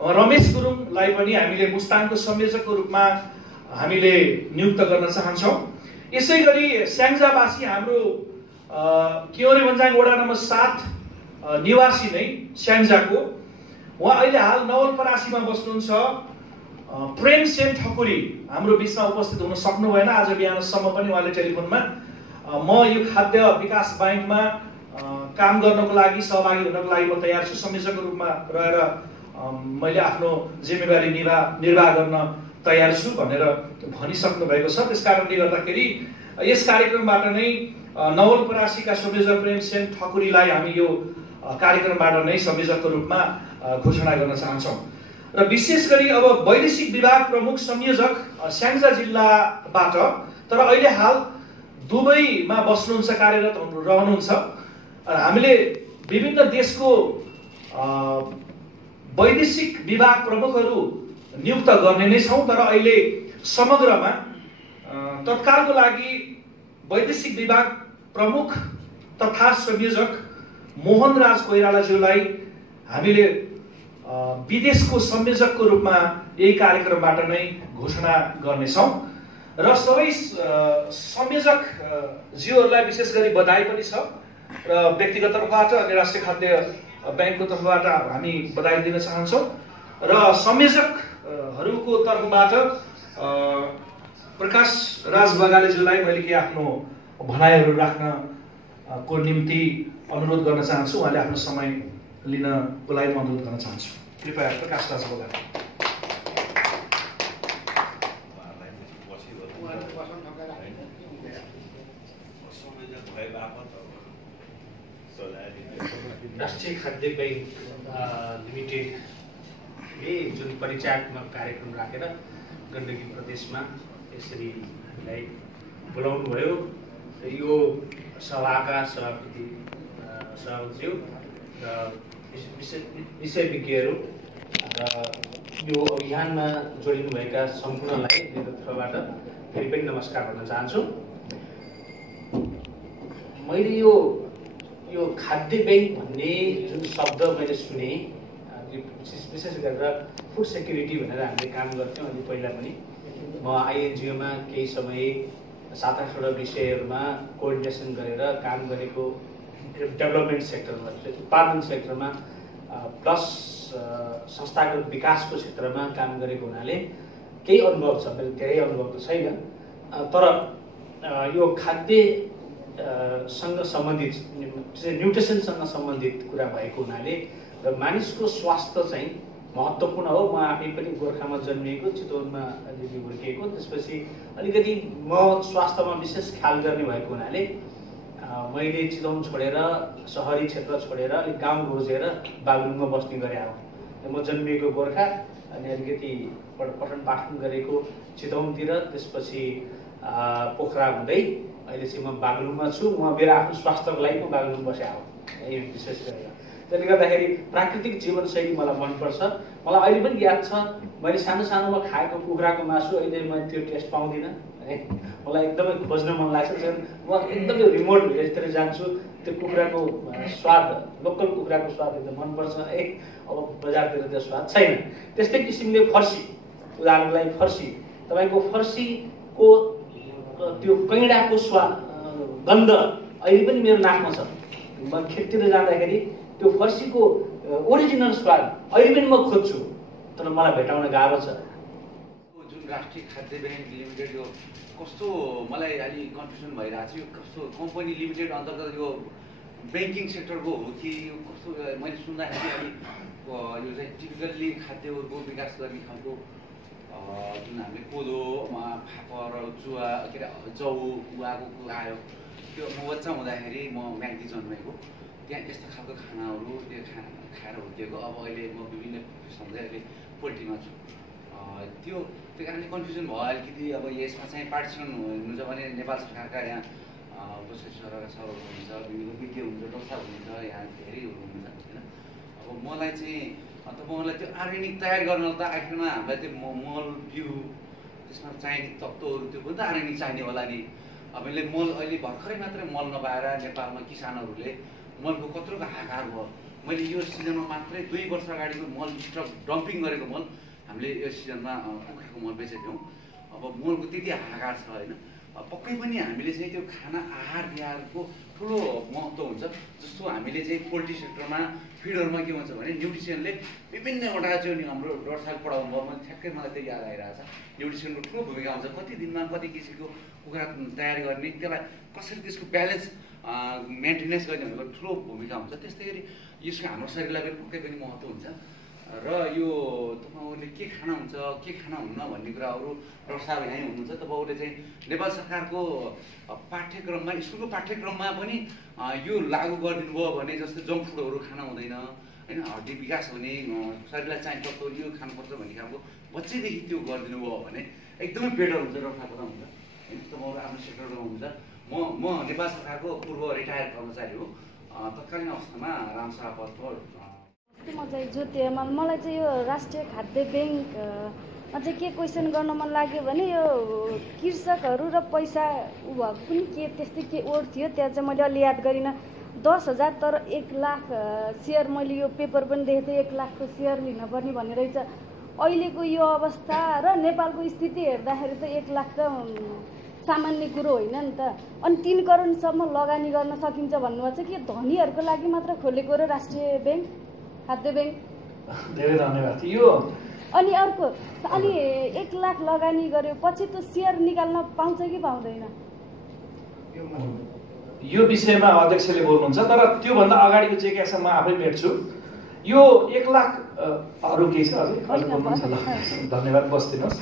रमेश गुरुङलाई पनि हामीले मुस्ताङको संयोजकको रूपमा हामीले नियुक्त गर्न चाहन्छौँ। यसै गरी स्याङ्जावासी हाम्रो केवरे भन्जाङ वडा नम्बर 7 निवासी नै स्याङ्जाको, उहाँ अहिले हाल नवलपरासीमा बस्नुहुन्छ। प्रेम सेन ठकुरी हाम्रो बिचमा उपस्थित हुन सक्नु भएन, आज बिहानसम्म पनि उहाँले टेलिफोनमा म यो खाद्य विकास ब्याङ्कमा काम गर्नको लागि सहभागी हुनको लागि म तयार छु, संयोजकको रूपमा रहेर मैले आफ्नो जिम्मेवारी निर्वाह गर्न तयार छु भनेर भनिसक्नु भएको छ। त्यसकारणले गर्दाखेरि यस कार्यक्रमबाट नै नवलपरासीका संयोजक प्रेम सेन ठकुरीलाई हामी यो कार्यक्रमबाट नै संयोजकको रूपमा घोषणा गर्न चाहन्छौँ। र विशेष गरी अब वैदेशिक विभाग प्रमुख संयोजक स्याङ्जा जिल्लाबाट, तर अहिले हाल दुबईमा बस्नुहुन्छ, कार्यरत रहनुहुन्छ। हामीले विभिन्न देशको वैदेशिक विभाग प्रमुखहरू नियुक्त गर्ने नै छौँ, तर अहिले समग्रमा तत्कालको लागि वैदेशिक विभाग प्रमुख तथा संयोजक मोहन राज कोइरालाज्यूलाई हामीले विदेशको संयोजकको रूपमा यही कार्यक्रमबाट नै घोषणा गर्नेछौँ र सबै संयोजकज्यूहरूलाई विशेष गरी बधाई पनि छ र व्यक्तिगत तर्फबाट अनि राष्ट्रिय खाद्य ब्याङ्कको तर्फबाट हामी बधाई दिन चाहन्छौँ र संयोजकहरूको तर्फबाट प्रकाश राज बगालेज्यूलाई मैले के आफ्नो भनाइहरू राख्नको निम्ति अनुरोध गर्न चाहन्छु। उहाँले आफ्नो समय लिनको लागि म अनुरोध गर्न चाहन्छु। कृपया प्रकाश राज बगाले। राष्ट्रिय खाद्य ब्याङ्क लिमिटेडले जुन परिचयात्मक कार्यक्रम राखेर गण्डकी प्रदेशमा यसरी हामीलाई बोलाउनु भयो, यो सभाका सभापति सभाज्यू र विषय विज्ञहरू र यो अभियानमा जोडिनुभएका सम्पूर्णलाई मेरो तर्फबाट फेरि पनि नमस्कार भन्न चाहन्छु। मैले यो खाद्य ब्याङ्क भन्ने जुन शब्द मैले सुने, विशेष गरेर फुड सेक्युरिटी भनेर हामीले काम गर्थ्यौँ अलि पहिला पनि। म आइएनजिओमा केही समय 7-8 विषयहरूमा कोअर्डिनेसन गरेर काम गरेको, डेभलपमेन्ट सेक्टरमा, उत्पादन सेक्टरमा प्लस संस्थागत विकासको क्षेत्रमा काम गरेको हुनाले केही अनुभव छ। मेरो धेरै अनुभव त छैन, तर यो खाद्यसँग सम्बन्धित, न्युट्रिसनसँग सम्बन्धित कुरा भएको हुनाले र मानिसको स्वास्थ्य चाहिँ महत्त्वपूर्ण हो। म आफै पनि गोर्खामा जन्मिएको, चितवनमा अलिअलि हुर्किएको, त्यसपछि अलिकति म स्वास्थ्यमा विशेष ख्याल गर्ने भएको हुनाले मैले चितवन छोडेर, सहरी क्षेत्र छोडेर अलिक गाउँ रोजेर बागलुङमा बस्ने गरेँ हो। म जन्मिएको गोर्खा, अनि अलिकति पठन पाठन गरेको चितवनतिर, त्यसपछि पोखरा हुँदै अहिले चाहिँ म बागलुङमा छु। म मेरो आफ्नो स्वास्थ्यको लागि म बागलुङ बसेँ हो, यही विशेष गरेर। त्यसले गर्दाखेरि प्राकृतिक जीवनशैली मलाई मनपर्छ। मलाई अहिले पनि याद छ, मैले सानोमा खाएको कुखुराको मासु अहिले मैले त्यो टेस्ट पाउँदिनँ है। मलाई एकदमै खोज्न मन लाग्छ। म एकदमै रिमोट भिलेजतिर जान्छु, त्यो कुखुराको स्वाद, लोकल कुखुराको स्वाद एकदम मनपर्छ है। अब बजारतिर त्यो स्वाद छैन। त्यस्तै किसिमले फर्सी, उदाहरणको लागि फर्सी, तपाईँको फर्सीको त्यो कैँडाको स्वाद, गन्ध अहिले पनि मेरो नाकमा छ। म खेततिर जाँदाखेरि त्यो फर्सीको ओरिजिनल स्वाद अहिले पनि म खोज्छु, तर मलाई भेटाउन गाह्रो छ। जुन राष्ट्रिय खाद्य ब्याङ्क लिमिटेड यो कस्तो मलाई अलि कन्फ्युजन भइरहेको छ। यो कस्तो कम्पनी लिमिटेड अन्तर्गत यो ब्याङ्किङ सेक्टरको हो कि यो कस्तो? मैले सुन्दाखेरि अलि यो चाहिँ टिपिकल्ली खाद्यको विकास गर्ने खालको जुन हामीले कोदो, फापर, जुवा, के अरे जौ, गुवाको आयो, त्यो म बच्चा हुँदाखेरि म म्याग्दी जन्मेको, त्यहाँ यस्तो खालको खानाहरू त्यो खाएर हुर्किएको। अब अहिले म विभिन्न प्रोफेसनमा अहिले पोल्ट्रीमा छु। त्यो कारणले कन्फ्युजन भयो अलिकति। अब यसमा चाहिँ पार्टिसिपेन्ट हुनुहुन्छ भने नेपाल सरकारका यहाँ बसै सरका सरहरू हुनुहुन्छ, विभिन्न विज्ञ हुनुहुन्छ, डक्टर हुनुहुन्छ, यहाँ धेरैहरू हुनुहुन्छ होइन। अब मलाई चाहिँ तपाईँहरूलाई त्यो अर्ग्यानिक तयार गर्न त आखिरमा हामीलाई त्यो मल, बिउ, त्यसमा चाहिने तत्त्वहरू त्यो पनि त अर्ग्यानिक चाहिने होला नि। अब यसले मल अहिले भर्खरै मात्रै मल नपाएर नेपालमा किसानहरूले मलको कत्रोको हाहाकार भयो। मैले यो सिजनमा मात्रै 2 वर्ष अगाडिको मल स्टक डम्पिङ गरेको मल हामीले यो सिजनमा कुखुराको मल बेचेको थियौँ। अब मलको त्यति हाहाकार छ होइन। पक्कै पनि हामीले चाहिँ त्यो खाना आहार विहारको ठुलो महत्त्व हुन्छ। जस्तो हामीले चाहिँ पोल्ट्री सेक्टरमा फिडहरूमा के भन्छ भने न्युट्रिसनले विभिन्नवटा चाहिँ हाम्रो डक्टर साहब पढाउनु भयो, मैले ठ्याक्कै मलाई त्यो याद आइरहेको छ। न्युट्रिसनको ठुलो भूमिका हुन्छ। कति दिनमा कति किसिमको कुखुरा तयार गर्ने, त्यसलाई कसरी त्यसको ब्यालेन्स मेन्टेनेन्स गर्ने भनेको ठुलो भूमिका हुन्छ। त्यस्तै गरी यसको हाम्रो शरीरलाई पनि पक्कै पनि महत्त्व हुन्छ। र यो तपाईँहरूले के खाना हुन्छ, के खाना हुन्न भन्ने कुराहरू डक्टर साहब यहीँ हुनुहुन्छ। तपाईँहरूले चाहिँ नेपाल सरकारको पाठ्यक्रममा, स्कुलको पाठ्यक्रममा पनि यो लागू गरिदिनु भयो भने, जस्तै जङ्क फुडहरू खान हुँदैन होइन, हड्डी विकास हुने, शरीरलाई चाहिने तत्त्वहरू यो खानुपर्छ भन्ने खालको बच्चैदेखि त्यो गरिदिनु भयो भने एकदमै बेटर हुन्छ। डक्टर साहब हुन्छ होइन, तपाईँहरू आफ्नो सेक्टरमा हुनुहुन्छ। म नेपाल सरकारको पूर्व रिटायर्ड कर्मचारी हो। तत्कालीन अवस्थामा रामसभा पदको म चाहिँ ज्योति, मलाई चाहिँ यो राष्ट्रिय खाद्य ब्याङ्कमा चाहिँ के क्वेसन गर्न मन लाग्यो भने, यो कृषकहरू र पैसा भएको पनि के त्यस्तै के वर्ड थियो त्यहाँ चाहिँ मैले अलि याद गरिनँ। 10,000 तर 1 लाख सेयर मैले यो पेपर पनि देखेको थिएँ 1 लाखको सेयर लिन पर्ने भन्ने रहेछ। अहिलेको यो अवस्था र नेपालको स्थिति हेर्दाखेरि त 1 लाख त सामान्य कुरो होइन नि त। अनि 3 करोडसम्म लगानी गर्न सकिन्छ भन्नुभएको छ कि धनीहरूको लागि मात्र खोलेको र राष्ट्रिय ब्याङ्क खाद्य ब्याङ्क। धेरै धन्यवाद। यो अनि अर्को अनि 1 लाख लगानी गर्यो पछि त सेयर निकाल्न पाउँछ कि पाउँदैन? यो विषयमा अध्यक्षले बोल्नुहुन्छ, तर त्योभन्दा अगाडिको जिज्ञासा म आफै मेट्छु। यो 1 लाख अरू केही छ अझै? धन्यवाद, बस्दिनुहोस्।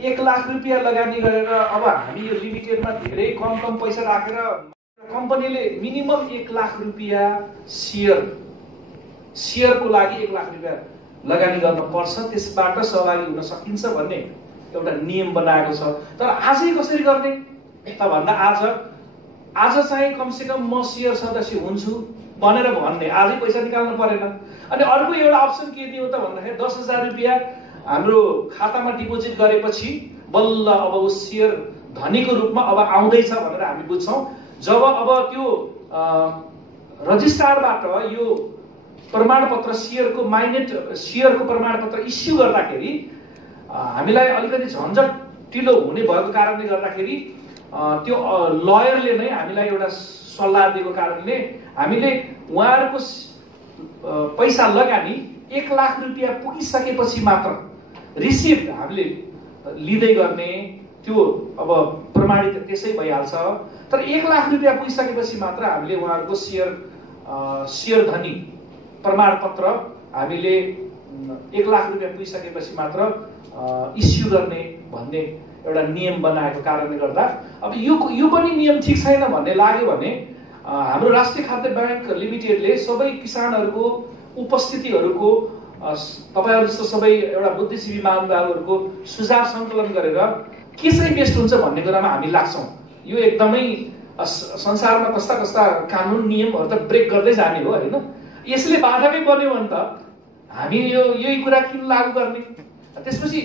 1 लाख रुपियाँ लगानी गरेर अब हामी यो लिमिटेडमा धेरै कम पैसा राखेर कम्पनीले मिनिमम 1 लाख रुपियाँ सेयरको लागि 1 लाख रुपियाँ लगानी गर्न पर्छ, त्यसबाट सहभागी हुन सकिन्छ भन्ने एउटा नियम बनाएको छ। तर आजै कसरी गर्ने त भन्दा आज चाहिँ कमसेकम म सेयर सदस्य हुन्छु भनेर भन्ने, आजै पैसा निकाल्नु परेन। अनि अर्को एउटा अप्सन के दियो त भन्दाखेरि 10,000 रुपियाँ हाम्रो खातामा डिपोजिट गरेपछि बल्ल अब उस सेयर धनीको रूपमा अब आउँदैछ भनेर हामी बुझ्छौँ। जब अब त्यो रजिस्ट्रारबाट यो प्रमाणपत्र सेयरको प्रमाणपत्र इस्यु गर्दाखेरि हामीलाई अलिकति झन्झटिलो हुने भएको कारणले गर्दाखेरि त्यो लयरले नै हामीलाई एउटा सल्लाह दिएको कारणले हामीले उहाँहरूको पैसा लगानी 1 लाख रुपियाँ पुगिसकेपछि मात्र रिसिभ हामीले लिँदै गर्ने, त्यो अब प्रमाणित त्यसै भइहाल्छ। तर 1 लाख रुपियाँ पुगिसकेपछि मात्र हामीले उहाँहरूको सेयर धनी प्रमाणपत्र हामीले 1 लाख रुपियाँ पुगिसकेपछि मात्र इस्यु गर्ने भन्ने एउटा नियम बनाएको कारणले गर्दा अब यो पनि नियम ठिक छैन भन्ने लाग्यो भने हाम्रो राष्ट्रिय खाद्य ब्याङ्क लिमिटेडले सबै किसानहरूको उपस्थितिहरूको तपाईहरु जस्तो सबै एउटा बुद्धिजीवी महानुभावहरूको सुझाव सङ्कलन गरेर के चाहिँ बेस्ट हुन्छ भन्ने कुरामा हामी लाग्छौँ। यो एकदमै संसारमा कस्ता कस्ता कानुन नियमहरू त ब्रेक गर्दै जाने हो हैन। यसले बाधकै बन्यो भने त हामी यही कुरा किन लागू गर्ने? त्यसपछि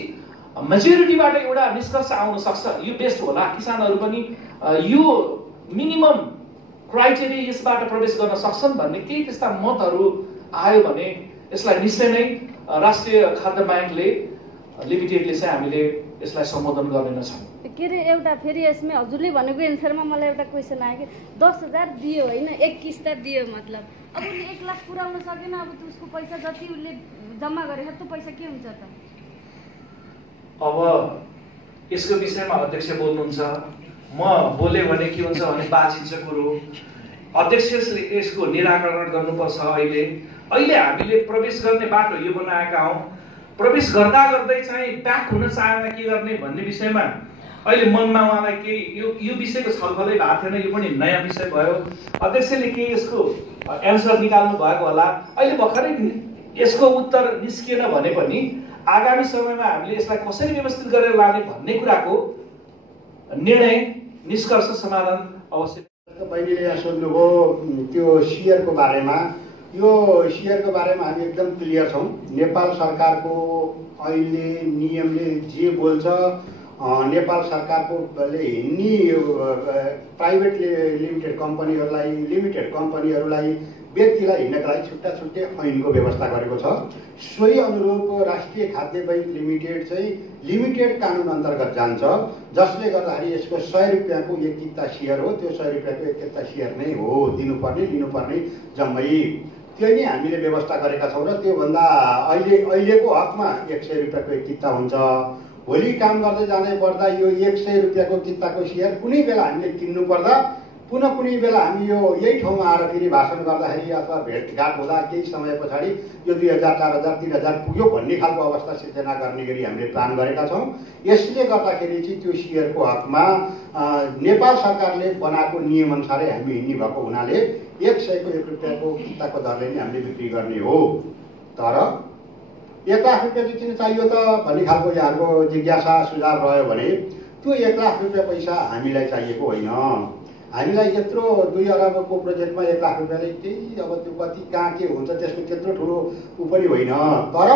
मेजोरिटीबाट एउटा निष्कर्ष आउन सक्छ, यो बेस्ट होला, किसानहरू पनि यो मिनिमम क्राइटेरिया यसबाट प्रवेश गर्न सक्छन् भन्ने केही त्यस्ता मतहरू आयो भने यसलाई निश्चय नै राष्ट्रिय खाद्य ब्याङ्कले लिमिटेडले चाहिँ हामीले यसलाई सम्बोधन गर्ने नै छौँ। के रे एउटा फेरि यसमा हजुरले भनेको एन्सरमा मलाई एउटा क्वेसन आयो कि 10,000 दियो होइन, एक किस्ता दियो मतलब अब उसले 1 लाख पुर्याउन सकेन, अब उसको पैसा जति उसले जम्मा गरेको त्यो पैसा के हुन्छ त? अब यसको विषयमा अध्यक्ष बोल्नुहुन्छ, म बोले भने के हुन्छ भने बाजिन्छ कुरो। अध्यक्षले यसको निराकरण गर्नुपर्छ। अहिले हामीले प्रवेश गर्ने बाटो यो बनाएका हौँ। प्रवेश गर्दा गर्दै चाहिँ ब्याक हुन चाहेन के गर्ने भन्ने विषयमा अहिले मनमा उहाँलाई केही यो विषयको छलफलै भएको थिएन, यो पनि नयाँ विषय भयो। अध्यक्षले के यसको एन्सर निकाल्नु भएको होला। अहिले भर्खरै यसको उत्तर निस्किएन भने पनि आगामी समयमा हामीले यसलाई कसरी व्यवस्थित गरेर लाने भन्ने कुराको निर्णय निष्कर्ष समाधान अवश्य। बहिनीले यहाँ सोध्नुभयो त्यो सेयरको बारेमा। यो सेयरको बारेमा हामी एकदम क्लियर छौँ। नेपाल सरकारको अहिले नियमले जे बोल्छ, नेपाल सरकारको हिँड्ने प्राइभेट लिमिटेड कम्पनीहरूलाई व्यक्तिलाई हिँड्नका लागि छुट्टा छुट्टै ऐनको व्यवस्था गरेको छ। सोही अनुरूप राष्ट्रिय खाद्य बैङ्क लिमिटेड चाहिँ लिमिटेड कानुन अन्तर्गत जान्छ, जसले गर्दाखेरि यसको 100 रुपियाँको एक किता सेयर हो। त्यो 100 रुपियाँको एक किता सेयर नै हो लिनुपर्ने जम्मै त्यही नै हामीले व्यवस्था गरेका छौँ। र त्योभन्दा अहिलेको हकमा 100 रुपियाँको एक किता हुन्छ। भोलि काम गर्दै जाँदै पर्दा यो 100 रुपियाँको किताको सेयर कुनै बेला हामीले किन्नु पर्दा पुनः कुनै बेला हामी यो यही ठाउँमा आएर फेरि भाषण गर्दाखेरि अथवा भेटघाट हुँदा केही समय पछाडि यो 2000, 4000, 3000 पुग्यो भन्ने खालको अवस्था सिर्जना गर्ने गरी हामीले प्लान गरेका छौँ। यसले गर्दाखेरि चाहिँ त्यो सेयरको हकमा नेपाल सरकारले बनाएको नियमअनुसारै हामी हिँड्ने भएको हुनाले 100 रुपियाँको किताको दरले नै हामीले बिक्री गर्ने हो। तर 1 लाख रुपियाँ चाहिँ किन चाहियो त भन्ने खालको यहाँको जिज्ञासा सुझाव रह्यो भने त्यो 1 लाख रुपियाँ पैसा हामीलाई चाहिएको होइन। हामीलाई यत्रो 2 अरबको प्रोजेक्टमा 1 लाख रुपियाँले केही अब त्यो कति कहाँ के हुन्छ त्यसको त्यत्रो ठुलो ऊ पनि होइन। तर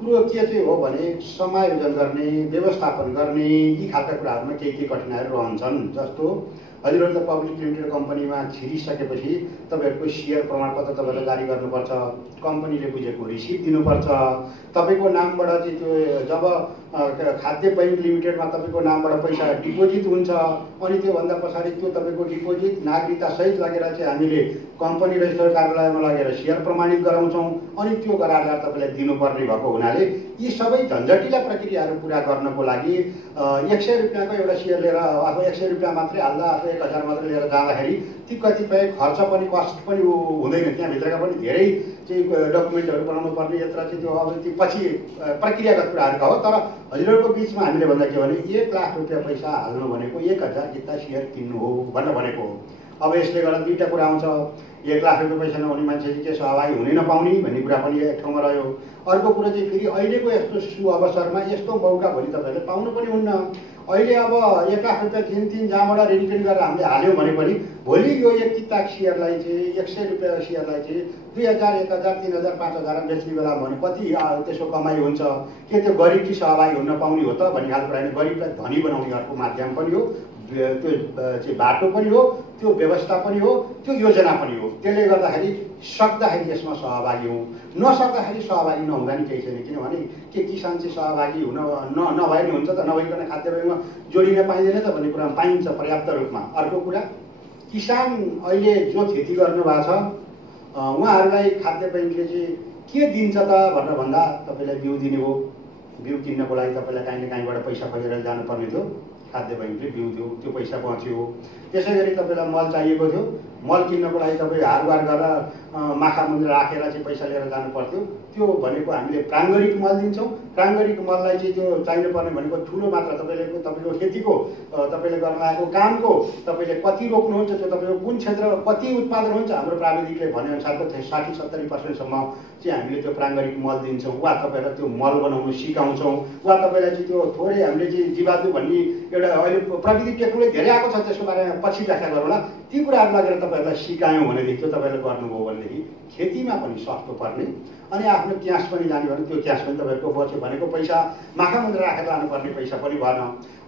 कुरो के चाहिँ हो भने समायोजन गर्ने, व्यवस्थापन गर्ने यी खालका कुराहरूमा केही कठिनाइहरू रहन्छन्। जस्तो हजुरहरू त पब्लिक लिमिटेड कम्पनीमा छिरिसकेपछि तपाईँहरूको सेयर प्रमाणपत्र तपाईँलाई जारी गर्नुपर्छ, कम्पनीले बुझेको रिसिप्ट दिनुपर्छ। तपाईँको नामबाट चाहिँ त्यो जब खाद्य बैङ्क लिमिटेडमा तपाईँको नामबाट पैसा डिपोजिट हुन्छ अनि त्योभन्दा पछाडि त्यो तपाईँको डिपोजिट नागरिकतासहित लगेर चाहिँ हामीले कम्पनी रजिस्टर कार्यालयमा लगेर सेयर प्रमाणित गराउँछौँ अनि त्यो गराएर तपाईँलाई दिनुपर्ने भएको हुनाले यी सबै झन्झटिला प्रक्रियाहरू पुरा गर्नको लागि 100 रुपियाँको एउटा सेयर लिएर अथवा 100 रुपियाँ मात्रै हाल्दा अथवा 1000 मात्रै लिएर जाँदाखेरि ती कतिपय खर्च पनि कस्ट पनि हुँदैन। त्यहाँभित्रका पनि धेरै चाहिँ डकुमेन्टहरू बनाउनु पर्ने यत्र चाहिँ त्यो अब त्यो पछि प्रक्रियागत कुराहरू हो। तर हजुरहरूको बिचमा हामीले भन्दा के भने 1 लाख रुपियाँ पैसा हाल्नु भनेको 1000 किता सेयर किन्नु हो भनेको हो। अब यसले गर्दा दुईवटा कुरा आउँछ, 1 लाख रुपियाँ पैसा नहुने मान्छेले के सहभागी हुनै नपाउने भन्ने कुरा पनि एक ठाउँमा रह्यो। अर्को कुरो चाहिँ फेरि अहिलेको यस्तो सुअवसरमा यस्तो मौका भोलि तपाईँहरूले पाउनु पनि हुन्न। अहिले अब 1 लाख रुपियाँ किन जहाँबाट रेडिपेन गरेर हामीले हाल्यौँ भने पनि भोलि यो एक किता सेयरलाई चाहिँ 100 रुपियाँ सेयरलाई चाहिँ 2000, 1000, 3000, 5000 बेच्ने बेला भने कति त्यसको कमाइ हुन्छ? के त्यो गरिब चाहिँ सहभागी हुन पाउने हो त भन्ने खालको कुरा होइन। गरिबलाई धनी बनाउने अर्को माध्यम पनि हो, त्यो चाहिँ बाटो पनि हो, त्यो व्यवस्था पनि हो, त्यो योजना पनि हो। त्यसले गर्दाखेरि सक्दाखेरि यसमा सहभागी हौँ, नसक्दाखेरि सहभागी नहुँदा नि केही छैन। किनभने के किसान चाहिँ सहभागी हुन नभए नि हुन्छ त? नभइकन खाद्य बैङ्कमा जोडिन पाइँदैन त भन्ने कुरा पाइन्छ पर्याप्त रूपमा। अर्को कुरा, किसान अहिले जो खेती गर्नुभएको छ उहाँहरूलाई खाद्य बैङ्कले चाहिँ के दिन्छ त भनेर भन्दा तपाईँलाई बिउ दिने हो। बिउ किन्नको लागि तपाईँलाई काहीँ न काहीँबाट पैसा खोजेर जानुपर्ने थियो, खाद्य बैङ्कले बिउ दियो, त्यो पैसा बच्यो। त्यसै गरी तपाईँलाई मल चाहिएको थियो, मल किन्नको लागि तपाईँ हारबार गरेर माखा मन्दिर राखेर चाहिँ पैसा लिएर जानु पर्थ्यो। त्यो भनेको हामीले प्राङ्गणिक मल दिन्छौँ। प्राङ्गणिक मललाई चाहिँ त्यो चाहिनु पर्ने भनेको ठुलो मात्रा तपाईँको खेतीको तपाईँले गर्न लागेको कामको तपाईँले कति रोप्नुहुन्छ, त्यो तपाईँको कुन क्षेत्र कति उत्पादन हुन्छ, हाम्रो प्राविधिकले भनेअनुसारको 60-70% चाहिँ हामीले त्यो प्राङ्गणिक मल दिन्छौँ वा तपाईँलाई त्यो मल बनाउनु सिकाउँछौँ वा तपाईँलाई चाहिँ त्यो थोरै हामीले चाहिँ जीवाणु भन्ने एउटा अहिले प्राविधिक टेक्नोलोजी धेरै आएको छ, त्यसको बारेमा पछि व्याख्या गरौँला। ती कुराहरू लगेर तपाईँहरूलाई सिकायौँ भनेदेखि त्यो तपाईँले गर्नुभयो भनेदेखि खेतीमा पनि सस्तो पर्ने अनि आफ्नो क्यास पनि जाने भने त्यो क्यास पनि तपाईँहरूको बच्यो भनेको पैसा माखा मन्दिर राखेर लानुपर्ने पैसा पनि भएन।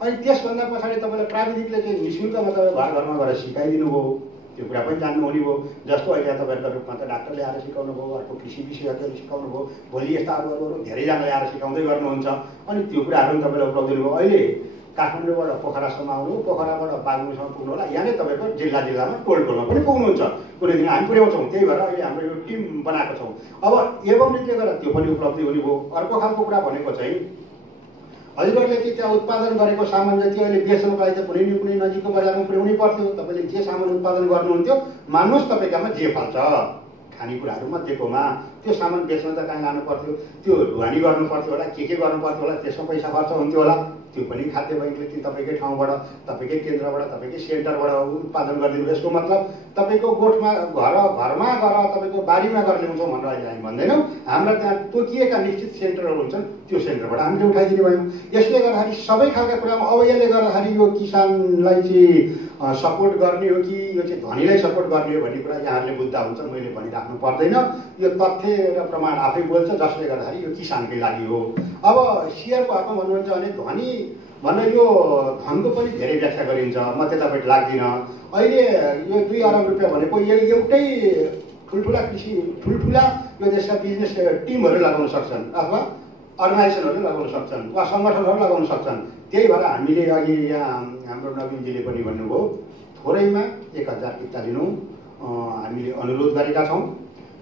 अनि त्यसभन्दा पछाडि तपाईँलाई प्राविधिकले चाहिँ निःशुल्कमा तपाईँ घर घरमा गएर सिकाइदिनु भयो, त्यो कुरा पनि जान्नु हुने भयो। जस्तो अहिले तपाईँहरूको रूपमा त डाक्टरले आएर सिकाउनु भयो, अर्को कृषि विशेषज्ञले सिकाउनु भयो, भोलि यस्ता अरू धेरैजनाले आएर सिकाउँदै गर्नुहुन्छ अनि त्यो कुराहरू पनि तपाईँलाई उपलब्ध हुनुभयो। अहिले काठमाडौँबाट पोखरासम्म आउनु, पोखराबाट बागलुङसम्म पुग्नु होला, यहाँनै तपाईँको जिल्लामा टोलमा पनि पुग्नुहुन्छ कुनै दिन हामी पुर्याउँछौँ। त्यही भएर अहिले हाम्रो यो टिम बनाएको छौँ। अब एवं रीतिले गर्दा त्यो पनि उपलब्धि हुने भयो। अर्को खालको कुरा भनेको चाहिँ हजुरहरूले चाहिँ त्यहाँ उत्पादन गरेको सामान जति अहिले बेच्नको लागि त कुनै नजिकको बजारमा पुर्याउनै पर्थ्यो। तपाईँले जे सामान उत्पादन गर्नुहुन्थ्यो मान्नुहोस् तपाईँकोमा जे फाल्छ खानेकुराहरू मध्येकोमा त्यो सामान बेच्न त कहाँ लानु पर्थ्यो, त्यो ढुवानी गर्नु पर्थ्यो होला, के गर्नु पर्थ्यो होला, त्यसमा पैसा खर्च हुन्थ्यो होला। त्यो पनि खाद्य बैङ्कले चाहिँ तपाईँकै ठाउँबाट तपाईँकै केन्द्रबाट तपाईँकै सेन्टरबाट उत्पादन गरिदिनु। यसको मतलब तपाईँको गोठमा घरमा गएर तपाईँको बारीमा गरेर ल्याउँछौँ भनेर अहिले हामी भन्दैनौँ। हाम्रा त्यहाँ तोकिएका निश्चित सेन्टरहरू हुन्छन्, त्यो सेन्टरबाट हामीले उठाइदिने भयौँ। यसले गर्दाखेरि सबै खालका कुरामा अब यसले गर्दाखेरि यो किसानलाई चाहिँ सपोर्ट गर्ने हो कि यो चाहिँ धनीलाई सपोर्ट गर्ने हो भन्ने कुरा यहाँहरूले बुझ्दा हुन्छ, मैले भनिराख्नु पर्दैन। यो तथ्य र प्रमाण आफै बोल्छ, जसले गर्दाखेरि यो किसानकै लागि हो। अब सेयरको हकमा भन्नुहुन्छ भने धनी भनेर यो धनको पनि धेरै व्याख्या गरिन्छ, म त्यतापट्टि लाग्दिनँ। अहिले यो 2 अरब रुपियाँ भनेको एउटै ठुल्ठुला यो देशका बिजनेस टिमहरू लगाउन सक्छन् अथवा अर्गनाइजेसनहरूले लगाउन सक्छन् वा सङ्गठनहरू लगाउन सक्छन्। त्यही भएर हामीले अघि यहाँ हाम्रो नवीनजीले पनि भन्नुभयो, थोरैमा 1000 किता लिनु हामीले अनुरोध गरेका छौँ।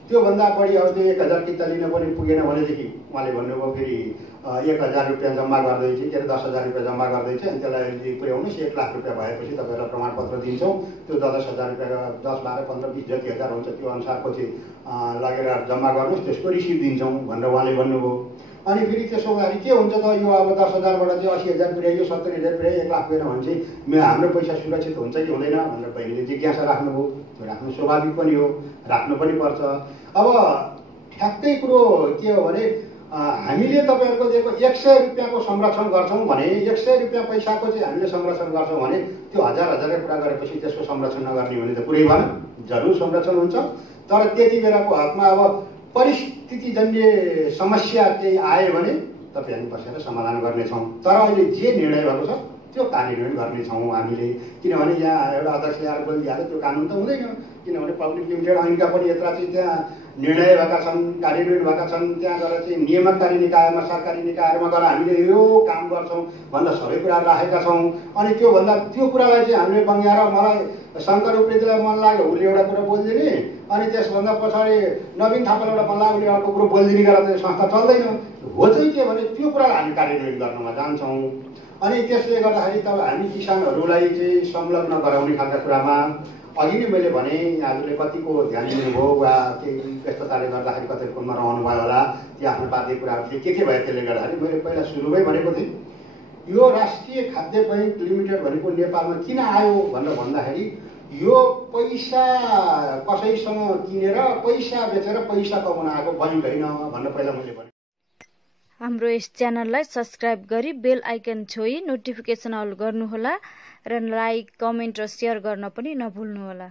त्योभन्दा बढी अब त्यो 1000 किता लिन पनि पुगेन भनेदेखि उहाँले भन्नुभयो फेरि 1000 रुपियाँ जम्मा गर्दै चाहिँ के अरे 10,000 रुपियाँ जम्मा गर्दै चाहिँ त्यसलाई पुर्याउनुहोस्, 1 लाख रुपियाँ भएपछि तपाईँहरूलाई प्रमाणपत्र दिन्छौँ। त्यो 10,000 रुपियाँ 10, 12, 15, 20 जति हजार हुन्छ त्यो अनुसारको चाहिँ लगेर जम्मा गर्नुहोस्, त्यसको रिसिभ दिन्छौँ भनेर उहाँले भन्नुभयो। अनि फेरि त्यसो हुँदाखेरि के हुन्छ त यो अब 10,000बाट चाहिँ 80,000 पुर्याइयो, 70,000 पुर्याइयो, 1 लाख पुगेन भने चाहिँ हाम्रो पैसा सुरक्षित हुन्छ कि हुँदैन भनेर बहिनीले जिज्ञासा राख्नुभयो। त्यो राख्नु स्वाभाविक पनि हो, राख्नु पनि पर्छ। अब ठ्याक्कै कुरो के हो भने हामीले तपाईँहरूको दिएको 100 रुपियाँको संरक्षण गर्छौँ भने 100 रुपियाँ पैसाको चाहिँ हामीले संरक्षण गर्छौँ भने त्यो हजारको कुरा गरेपछि त्यसको संरक्षण नगर्ने भने त पुरै भएन। जरुर संरक्षण हुन्छ, तर त्यति बेलाको हकमा अब परिस्थितिजन्य समस्या केही आयो भने तपाईँ हामी बसेर समाधान गर्नेछौँ। तर अहिले जे निर्णय भएको छ त्यो कार्यान्वयन गर्नेछौँ हामीले। किनभने यहाँ एउटा अध्यक्षले आएर बोलिदिहाल्यो त्यो कानुन त हुँदैन, किनभने पब्लिक लिमिटेड ऐनका पनि यत्र चाहिँ त्यहाँ निर्णय भएका छन्, कार्यान्वयन भएका छन्। त्यहाँ गएर चाहिँ नियामककारी निकायमा, सरकारी निकायहरूमा गएर हामीले यो काम गर्छौँ भन्दा सबै कुराहरू राखेका छौँ। अनि त्यो कुरालाई चाहिँ हामीले बङ्ग्याएर मलाई शङ्कर उप्रेतीलाई मन लाग्यो उसले एउटा कुरा बोलिदिने, अनि त्यसभन्दा पछाडि नवीन थापाले एउटा मन लाग्यो उसले अर्को कुरो बोलिदिने गरेर चाहिँ संस्था चल्दैन। हो चाहिँ के भने त्यो कुरालाई हामी कार्यान्वयन गर्नमा जान्छौँ। अनि त्यसले गर्दाखेरि त हामी किसानहरूलाई चाहिँ संलग्न गराउने खालका कुरामा अघि नै मैले भने यहाँहरूले कतिको ध्यान दिनुभयो वा केही व्यस्तताले गर्दाखेरि कतै फोनमा रहनुभयो होला, त्यो आफ्नो बाध्य कुराहरू थिए के भयो। त्यसले गर्दाखेरि मैले पहिला सुरुमै भनेको थिएँ यो राष्ट्रिय खाद्य बैंक लिमिटेड भनेको नेपालमा किन आयो भनेर भन्दाखेरि यो पैसा कसैसँग किनेर पैसा बेचेर पैसा कमाउन आएको बैंक होइन भनेर पहिला मैले भने। हाम्रो यस च्यानललाई सब्स्क्राइब गरी बेल आइकन छोई नोटिफिकेसन अल गर्नुहोला र लाइक, कमेन्ट र सेयर गर्न पनि नभुल्नुहोला।